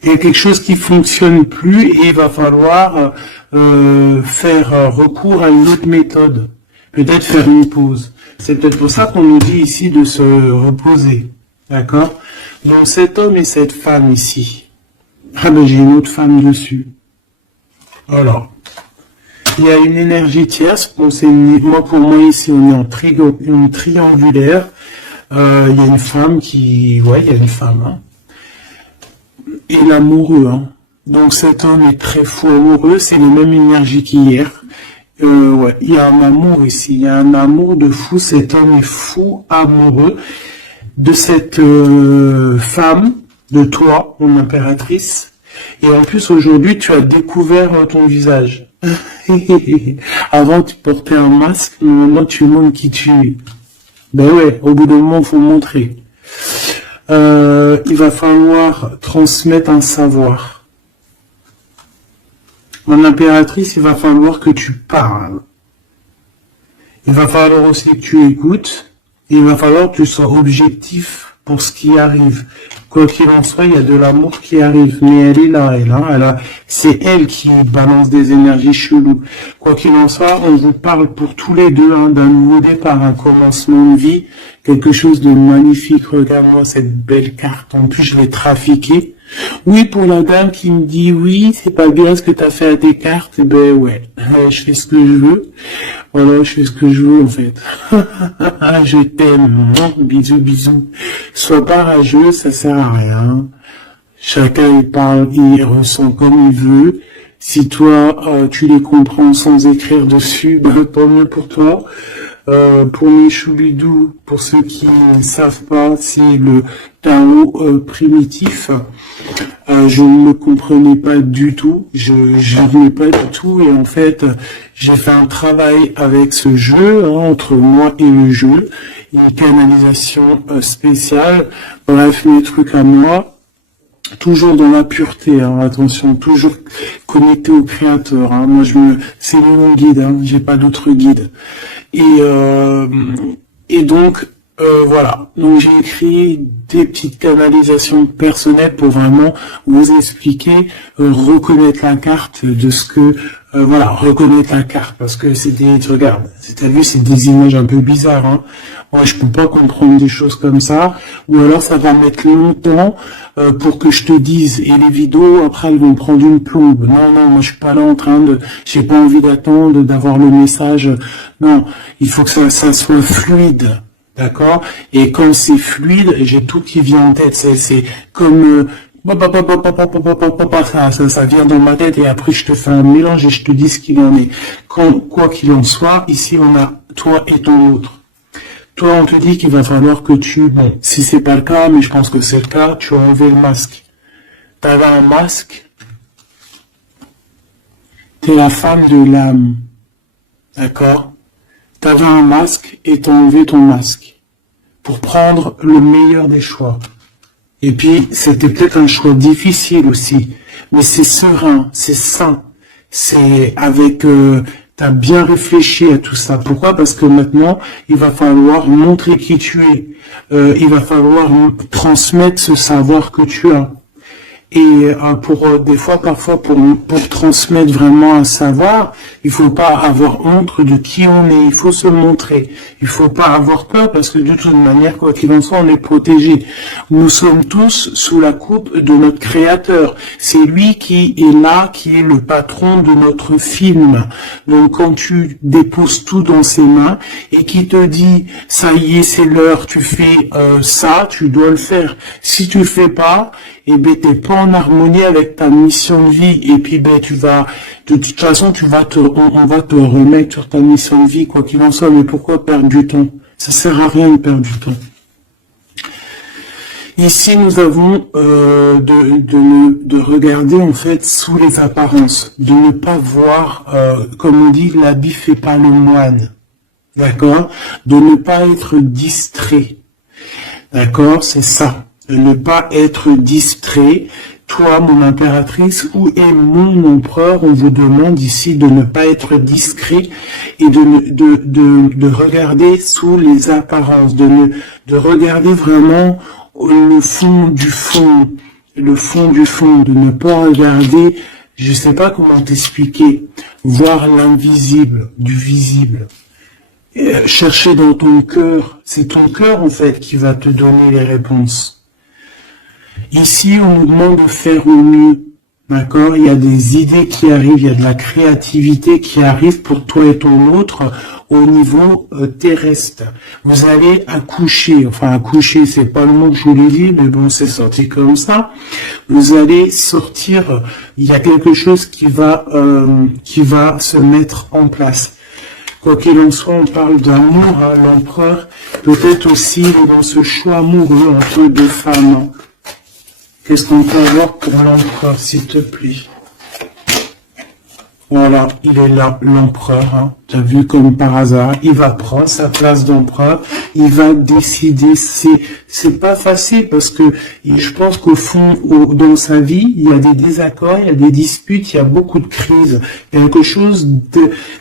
Il y a quelque chose qui fonctionne plus et il va falloir faire recours à une autre méthode. Peut-être faire une pause. C'est peut-être pour ça qu'on nous dit ici de se reposer. D'accord? Donc cet homme et cette femme ici. Ah ben j'ai une autre femme dessus. Alors. Il y a une énergie tierce. Bon, pour moi ici, on est en triangulaire. Il y a une femme qui, ouais, il y a une femme. Hein. Et l'amoureux. Hein. Donc cet homme est très fou amoureux. C'est la même énergie qu'hier. Ouais, il y a un amour ici. Il y a un amour de fou. Cet homme est fou amoureux de cette femme, de toi, mon impératrice. Et en plus aujourd'hui, tu as découvert ton visage. Avant tu portais un masque, mais maintenant tu montres qui tu es. Ben ouais, au bout d'un moment, il faut montrer. Il va falloir transmettre un savoir. Mon impératrice, il va falloir que tu parles. Il va falloir aussi que tu écoutes. Il va falloir que tu sois objectif pour ce qui arrive. Quoi qu'il en soit, il y a de l'amour qui arrive, mais elle est là, c'est elle qui balance des énergies cheloues. Quoi qu'il en soit, on vous parle pour tous les deux hein, d'un nouveau départ, un commencement de vie, quelque chose de magnifique. Regarde-moi cette belle carte, en plus je l'ai trafiquée. Oui, pour la dame qui me dit oui, c'est pas bien ce que t'as fait à tes cartes, eh ben ouais, je fais ce que je veux. Voilà, je fais ce que je veux en fait. Je t'aime, bisous, bisous. Sois pas rageux, ça sert à rien. Chacun il parle, il ressent comme il veut. Si toi, tu les comprends sans écrire dessus, ben, tant mieux pour toi. Pour les choubidous, pour ceux qui ne savent pas, c'est le Tao primitif. Je ne le comprenais pas du tout, je n'avais pas du tout, et en fait, j'ai fait un travail avec ce jeu, entre moi et le jeu, une canalisation spéciale, bref, mes trucs à moi. Toujours dans la pureté, attention, toujours connecté au créateur. Moi, c'est mon guide, j'ai pas d'autre guide. Et donc, voilà. Donc, j'ai écrit des petites canalisations personnelles pour vraiment vous expliquer, reconnaître la carte de ce que, voilà, reconnaître la carte, parce que regarde, t'as vu, c'est des images un peu bizarres, Moi, je peux pas comprendre des choses comme ça, ou alors ça va mettre longtemps pour que je te dise. Et les vidéos, après, elles vont prendre une plombe. Non, non, moi, je suis pas là en train j'ai pas envie d'attendre, d'avoir le message. Non, il faut que ça soit fluide, d'accord? Et quand c'est fluide, j'ai tout qui vient en tête. C'est comme ça vient dans ma tête et après je te fais un mélange et je te dis ce qu'il en est. Quoi qu'il en soit, ici on a toi et ton autre. Toi, on te dit qu'il va falloir que bon, si c'est pas le cas, mais je pense que c'est le cas, tu as enlevé le masque. T'avais un masque, t'es la femme de l'âme, d'accord? T'avais un masque et t'as enlevé ton masque pour prendre le meilleur des choix. Et puis, c'était peut-être un choix difficile aussi, mais c'est serein, c'est sain, c'est avec... T'as bien réfléchi à tout ça. Pourquoi? Parce que maintenant, il va falloir montrer qui tu es. Il va falloir transmettre ce savoir que tu as. Et des fois, parfois, pour transmettre vraiment un savoir, il faut pas avoir honte de qui on est. Il faut se montrer. Il faut pas avoir peur parce que de toute manière, quoi qu'il en soit, on est protégé. Nous sommes tous sous la coupe de notre Créateur. C'est lui qui est là, qui est le patron de notre film. Donc, quand tu déposes tout dans ses mains et qui te dit, ça y est, c'est l'heure, tu fais ça, tu dois le faire. Si tu le fais pas, eh ben, t'es pas en harmonie avec ta mission de vie, et puis, ben, de toute façon, on va te remettre sur ta mission de vie, quoi qu'il en soit, mais pourquoi perdre du temps? Ça sert à rien de perdre du temps. Ici, nous avons de regarder, en fait, sous les apparences, de ne pas voir, comme on dit, l'habit fait pas le moine. D'accord? De ne pas être distrait. D'accord? C'est ça. De ne pas être distrait. Toi, mon impératrice, où est mon empereur? On vous demande ici de ne pas être discret et de regarder sous les apparences, de regarder vraiment le fond du fond, de ne pas regarder, je sais pas comment t'expliquer, voir l'invisible du visible. Chercher dans ton cœur, c'est ton cœur en fait qui va te donner les réponses. Ici, on nous demande de faire au mieux, d'accord? Il y a des idées qui arrivent, il y a de la créativité qui arrive pour toi et ton autre au niveau terrestre. Vous allez accoucher, enfin accoucher, c'est pas le mot que je voulais dire, mais bon, c'est sorti comme ça. Vous allez sortir, il y a quelque chose qui va se mettre en place. Quoi qu'il en soit, on parle d'amour, l'empereur, peut-être aussi dans ce choix amoureux entre deux femmes. Qu'est-ce qu'on peut avoir pour l'empereur, s'il te plaît? Voilà, il est là, l'empereur. T'as vu comme par hasard, il va prendre sa place d'empereur, il va décider. C'est pas facile parce que je pense qu'au fond, dans sa vie, il y a des désaccords, il y a des disputes, il y a beaucoup de crises, quelque chose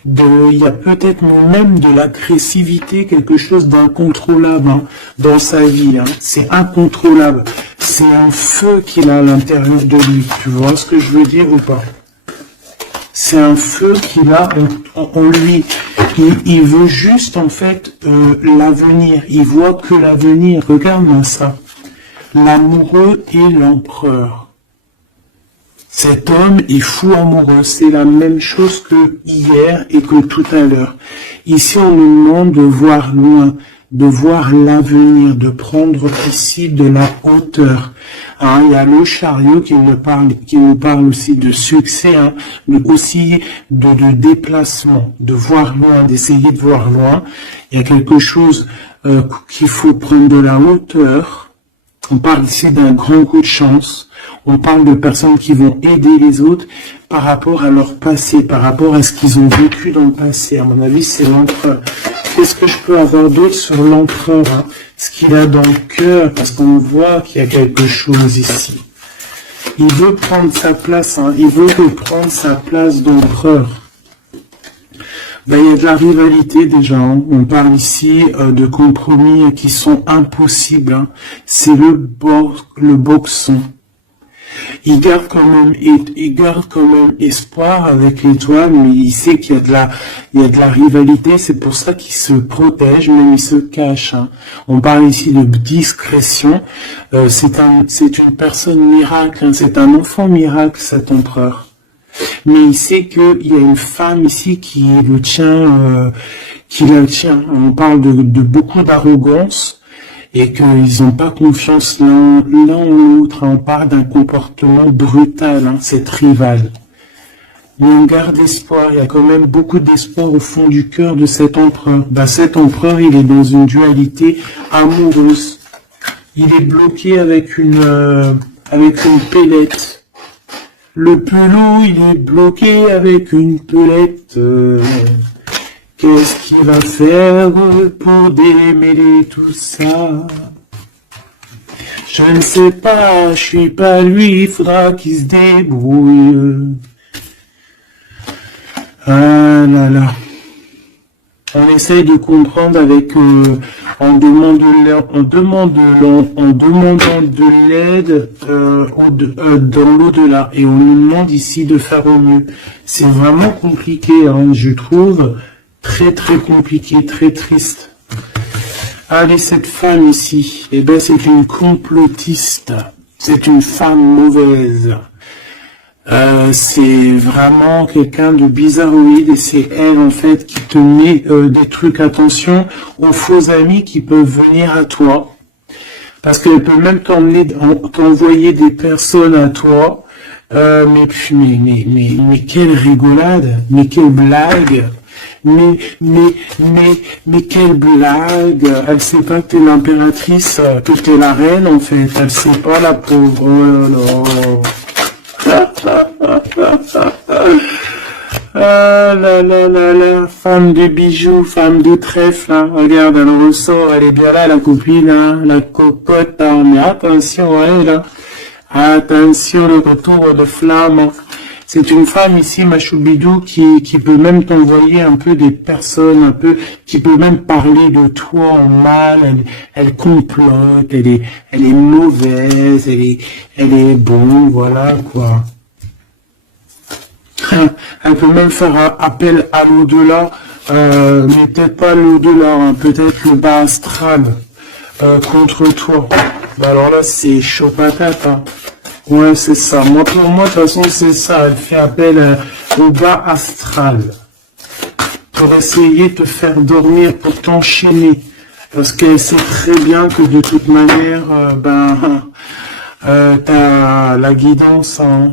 il y a peut-être même de l'agressivité, quelque chose d'incontrôlable dans sa vie. C'est incontrôlable. C'est un feu qu'il a à l'intérieur de lui. Tu vois ce que je veux dire ou pas? C'est un feu qu'il a en lui. Il veut juste, en fait, l'avenir. Il voit que l'avenir. Regarde-moi ça. L'amoureux et l'empereur. Cet homme est fou amoureux, c'est la même chose que hier et que tout à l'heure. Ici, on nous demande de voir loin, de voir l'avenir, de prendre ici de la hauteur. Hein, il y a le chariot qui nous parle aussi de succès, hein, mais aussi de déplacement, de voir loin, d'essayer de voir loin. Il y a quelque chose qu'il faut prendre de la hauteur. On parle ici d'un grand coup de chance. On parle de personnes qui vont aider les autres par rapport à leur passé, par rapport à ce qu'ils ont vécu dans le passé. À mon avis, c'est l'empereur. Qu'est-ce que je peux avoir d'autre sur l'empereur, hein? Ce qu'il a dans le cœur, parce qu'on voit qu'il y a quelque chose ici. Il veut prendre sa place, hein? Il veut reprendre sa place d'empereur. Ben, il y a de la rivalité déjà, hein. On parle ici de compromis qui sont impossibles, hein. C'est le boxon. Il garde quand même espoir avec l'étoile, mais il sait qu'il y a de la rivalité, c'est pour ça qu'il se protège, même il se cache, hein. On parle ici de discrétion, c'est une personne miracle, hein. C'est un enfant miracle, cet empereur. Mais il sait qu'il y a une femme ici qui le tient. On parle de beaucoup d'arrogance, et qu'ils n'ont pas confiance l'un en l'autre. On parle d'un comportement brutal, hein, cette rivale. Mais on garde espoir, il y a quand même beaucoup d'espoir au fond du cœur de cet empereur. Ben, cet empereur, il est dans une dualité amoureuse. Il est bloqué avec une pellette. Le pelot, il est bloqué avec une pelette. Qu'est-ce qu'il va faire pour démêler tout ça? Je ne sais pas, je suis pas lui, il faudra qu'il se débrouille. Ah là là. On essaye de comprendre avec, en demandant de l'aide dans l'au-delà. Et on nous demande ici de faire au mieux. C'est vraiment compliqué, hein, je trouve. Très très compliqué, très triste. Allez, cette femme ici, eh ben c'est une complotiste. C'est une femme mauvaise. C'est vraiment quelqu'un de bizarroïde et c'est elle en fait qui te met des trucs. Attention aux faux amis qui peuvent venir à toi. Parce qu'elle peut même t'envoyer des personnes à toi. Mais quelle rigolade, mais quelle blague. Mais quelle blague! Elle sait pas que t'es l'impératrice, que t'es la reine en fait. Elle sait pas, la pauvre. Oh là là. Ah là là là là, femme de bijoux, femme de trèfle, hein. Regarde, elle ressort, elle est bien là, la copine, hein, la cocotte, hein. Mais attention, elle, hein. Attention, le retour de flamme. C'est une femme ici, Machoubidou, qui peut même t'envoyer un peu des personnes, qui peut même parler de toi en mal. Elle complote, elle est mauvaise, elle est bon, voilà, quoi. Elle peut même faire appel à l'au-delà, mais peut-être pas l'au-delà, hein, peut-être le bas astral, contre toi. Bah alors là, c'est chaud patate, hein. Ouais, c'est ça. Pour moi, de toute façon, c'est ça. Elle fait appel au bas astral. Pour essayer de te faire dormir, pour t'enchaîner. Parce qu'elle sait très bien que de toute manière, t'as la guidance, hein.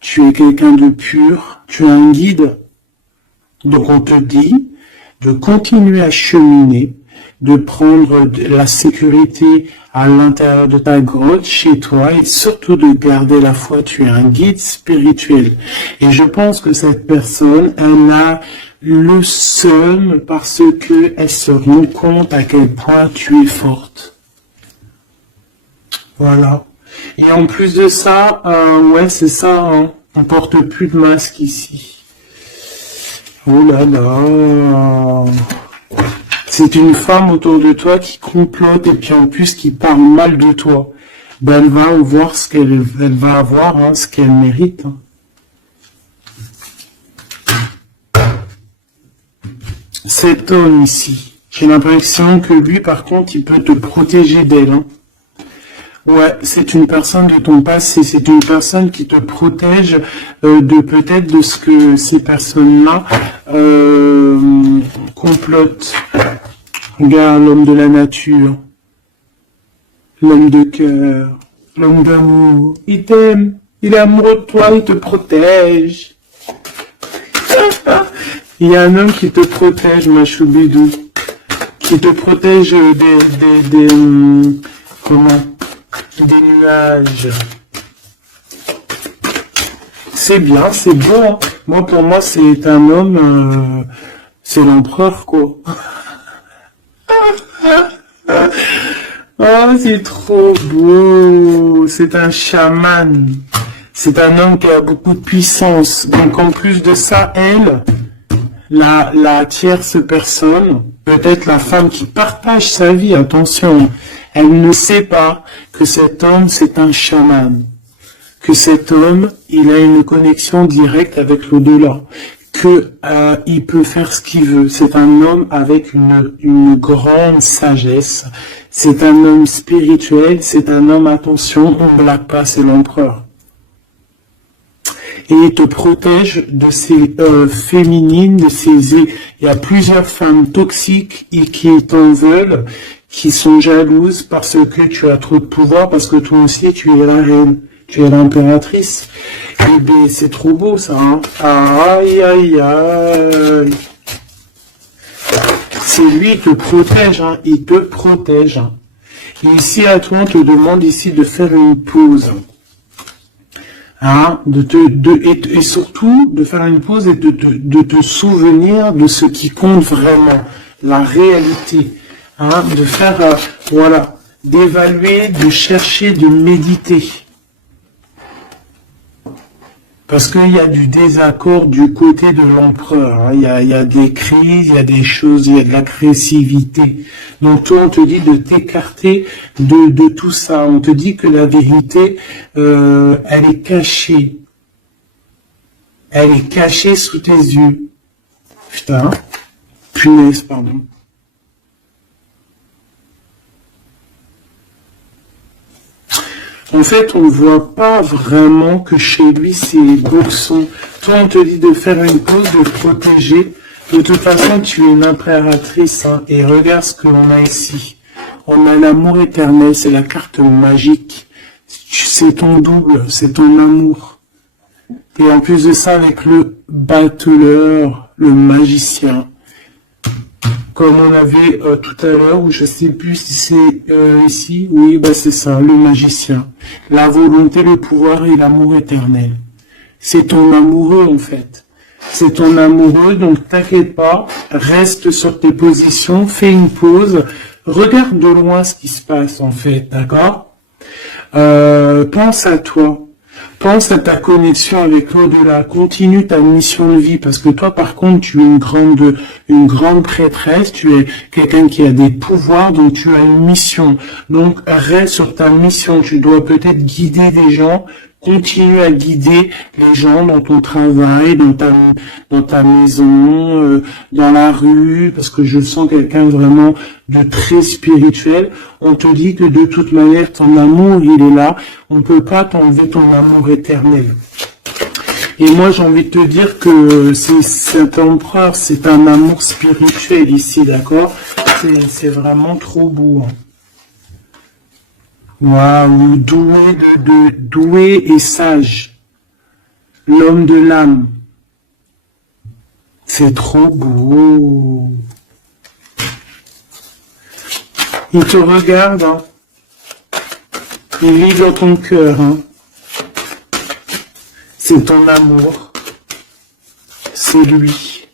Tu es quelqu'un de pur. Tu es un guide. Donc on te dit de continuer à cheminer, de prendre la sécurité à l'intérieur de ta grotte, chez toi, et surtout de garder la foi. Tu es un guide spirituel. Et je pense que cette personne, elle a le seum parce que elle se rend compte à quel point tu es forte. Voilà. Et en plus de ça, ouais, c'est ça, hein, on porte plus de masque ici. Oh là là. C'est une femme autour de toi qui complote et puis en plus qui parle mal de toi. Ben, elle va voir ce qu'elle va avoir, hein, ce qu'elle mérite. Hein. Cet homme ici, j'ai l'impression que lui, par contre, il peut te protéger d'elle. Hein. Ouais, c'est une personne de ton passé, c'est une personne qui te protège de peut-être de ce que ces personnes-là complotent. Regarde l'homme de la nature, l'homme de cœur, l'homme d'amour. Il t'aime, il est amoureux de toi, il te protège. Il y a un homme qui te protège, ma choubidou, qui te protège comment, des nuages. C'est bien, c'est beau. Hein. Moi, pour moi, c'est un homme, c'est l'empereur, quoi. Oh, c'est trop beau. C'est un chaman. C'est un homme qui a beaucoup de puissance. Donc, en plus de ça, elle, la tierce personne, peut-être la femme qui partage sa vie, attention, elle ne sait pas que cet homme, c'est un chaman. Que cet homme, il a une connexion directe avec l'au-delà. Que il peut faire ce qu'il veut. C'est un homme avec une grande sagesse. C'est un homme spirituel. C'est un homme, attention, on ne blague pas, c'est l'empereur. Et il te protège de ces féminines, de ces... Il y a plusieurs femmes toxiques et qui t'en veulent, qui sont jalouses parce que tu as trop de pouvoir, parce que toi aussi tu es la reine, tu es l'impératrice. Et bien c'est trop beau ça, hein. Aïe aïe aïe. C'est lui qui te protège, hein. Il te protège. Hein. Et ici à toi on te demande ici de faire une pause. Hein, et surtout de faire une pause et de te souvenir de ce qui compte vraiment, la réalité, hein, de faire, voilà, d'évaluer, de chercher, de méditer. Parce qu'il y a du désaccord du côté de l'empereur, hein. Il y a des crises, il y a des choses, il y a de l'agressivité. Donc toi, on te dit de t'écarter de tout ça. On te dit que la vérité, elle est cachée. Elle est cachée sous tes yeux. Putain, punaise, pardon. En fait, on ne voit pas vraiment que chez lui, c'est bourson. Toi, on te dit de faire une pause, de protéger. De toute façon, tu es une impératrice. Hein, et regarde ce qu'on a ici. On a l'amour éternel, c'est la carte magique. C'est ton double, c'est ton amour. Et en plus de ça, avec le battleur, le magicien. Comme on avait tout à l'heure, ou je sais plus si c'est ici, oui, bah c'est ça, le magicien. La volonté, le pouvoir et l'amour éternel. C'est ton amoureux en fait. C'est ton amoureux, donc t'inquiète pas, reste sur tes positions, fais une pause, regarde de loin ce qui se passe en fait, d'accord? Pense à toi. Pense à ta connexion avec l'au-delà, continue ta mission de vie, parce que toi, par contre, tu es une grande prêtresse, tu es quelqu'un qui a des pouvoirs, donc tu as une mission. Donc, reste sur ta mission, tu dois peut-être guider des gens, continue à guider les gens dans ton travail, dans ta maison, dans la rue, parce que je sens quelqu'un vraiment de très spirituel. On te dit que de toute manière, ton amour, il est là. On ne peut pas t'enlever ton amour éternel. Et moi, j'ai envie de te dire que cet empereur, c'est un amour spirituel ici, d'accord? C'est vraiment trop beau. Hein. Waouh, doué et sage. L'homme de l'âme. C'est trop beau. Il te regarde, hein. Il vit dans ton cœur, hein. C'est ton amour. C'est lui.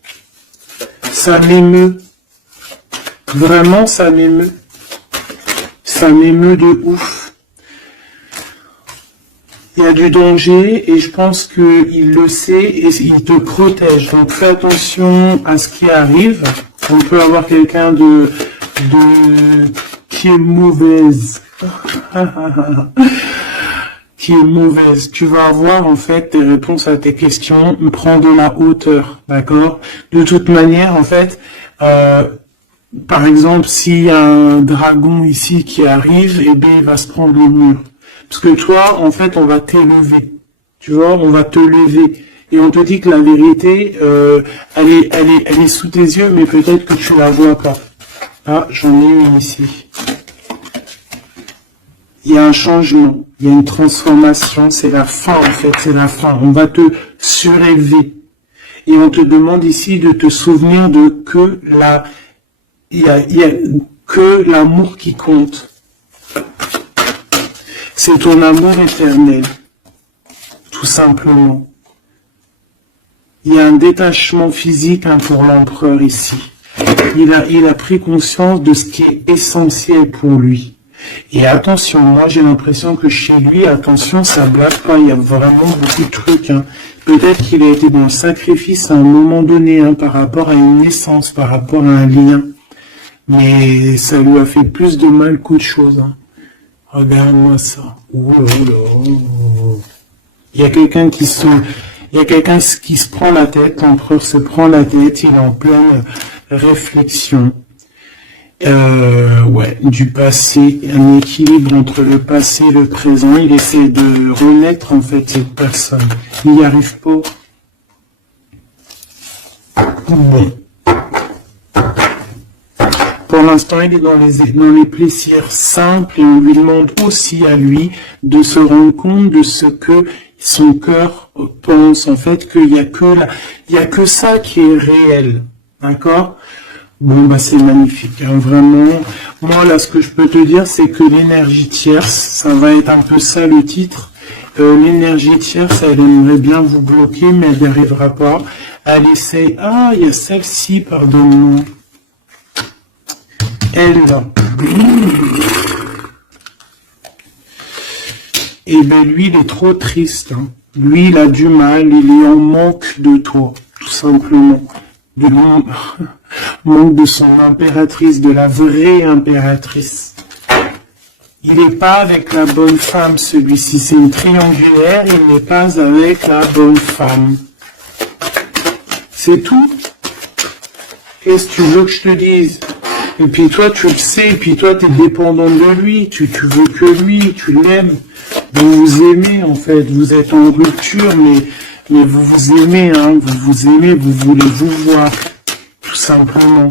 Ça m'émeut. Vraiment, ça m'émeut. Ça m'émeut de ouf. Il y a du danger et je pense qu'il le sait et il te protège. Donc fais attention à ce qui arrive. On peut avoir quelqu'un qui est mauvaise. Qui est mauvaise. Tu vas avoir en fait tes réponses à tes questions. Prends de la hauteur, d'accord? De toute manière, en fait, par exemple, s'il y a un dragon ici qui arrive, eh bien, il va se prendre le mur. Parce que toi, en fait, on va t'élever. Tu vois, on va te lever. Et on te dit que la vérité, elle est sous tes yeux, mais peut-être que tu la vois pas. Ah, j'en ai une ici. Il y a un changement, il y a une transformation, c'est la fin en fait, c'est la fin. On va te surélever. Et on te demande ici de te souvenir de que il y a que l'amour qui compte. C'est ton amour éternel, tout simplement. Il y a un détachement physique pour l'empereur ici. Il a pris conscience de ce qui est essentiel pour lui. Et attention, moi j'ai l'impression que chez lui, attention, ça blague pas, il y a vraiment beaucoup de trucs. Peut-être qu'il a été dans le sacrifice à un moment donné, par rapport à une naissance, par rapport à un lien. Mais ça lui a fait plus de mal qu'autre chose. Regarde-moi ça. Ouh là là. Il y a quelqu'un qui se prend la tête, l'empereur se prend la tête, il est en pleine réflexion. Ouais, du passé, un équilibre entre le passé et le présent. Il essaie de renaître en fait cette personne. Il n'y arrive pas. Bon. Pour l'instant, il est dans les plaisirs simples et on lui demande aussi à lui de se rendre compte de ce que son cœur pense. En fait, qu'il y a que ça qui est réel. D'accord? Bon, bah, c'est magnifique, vraiment. Moi, là, ce que je peux te dire, c'est que l'énergie tierce, ça va être un peu ça le titre. L'énergie tierce, elle aimerait bien vous bloquer, mais elle n'y arrivera pas. Elle essaye. Ah, il y a celle-ci, pardonne-moi. Elle, là. Et ben, lui, il est trop triste. Lui, il a du mal, il est en manque de toi, tout simplement. Manque de son impératrice, de la vraie impératrice. Il n'est pas avec la bonne femme, celui-ci. C'est une triangulaire, il n'est pas avec la bonne femme. C'est tout. Qu'est-ce que tu veux que je te dise? Et puis toi, tu le sais, et puis toi, tu es dépendant de lui, tu veux que lui, tu l'aimes. Vous vous aimez, en fait, vous êtes en rupture, mais vous vous aimez, vous vous aimez, vous voulez vous voir, tout simplement.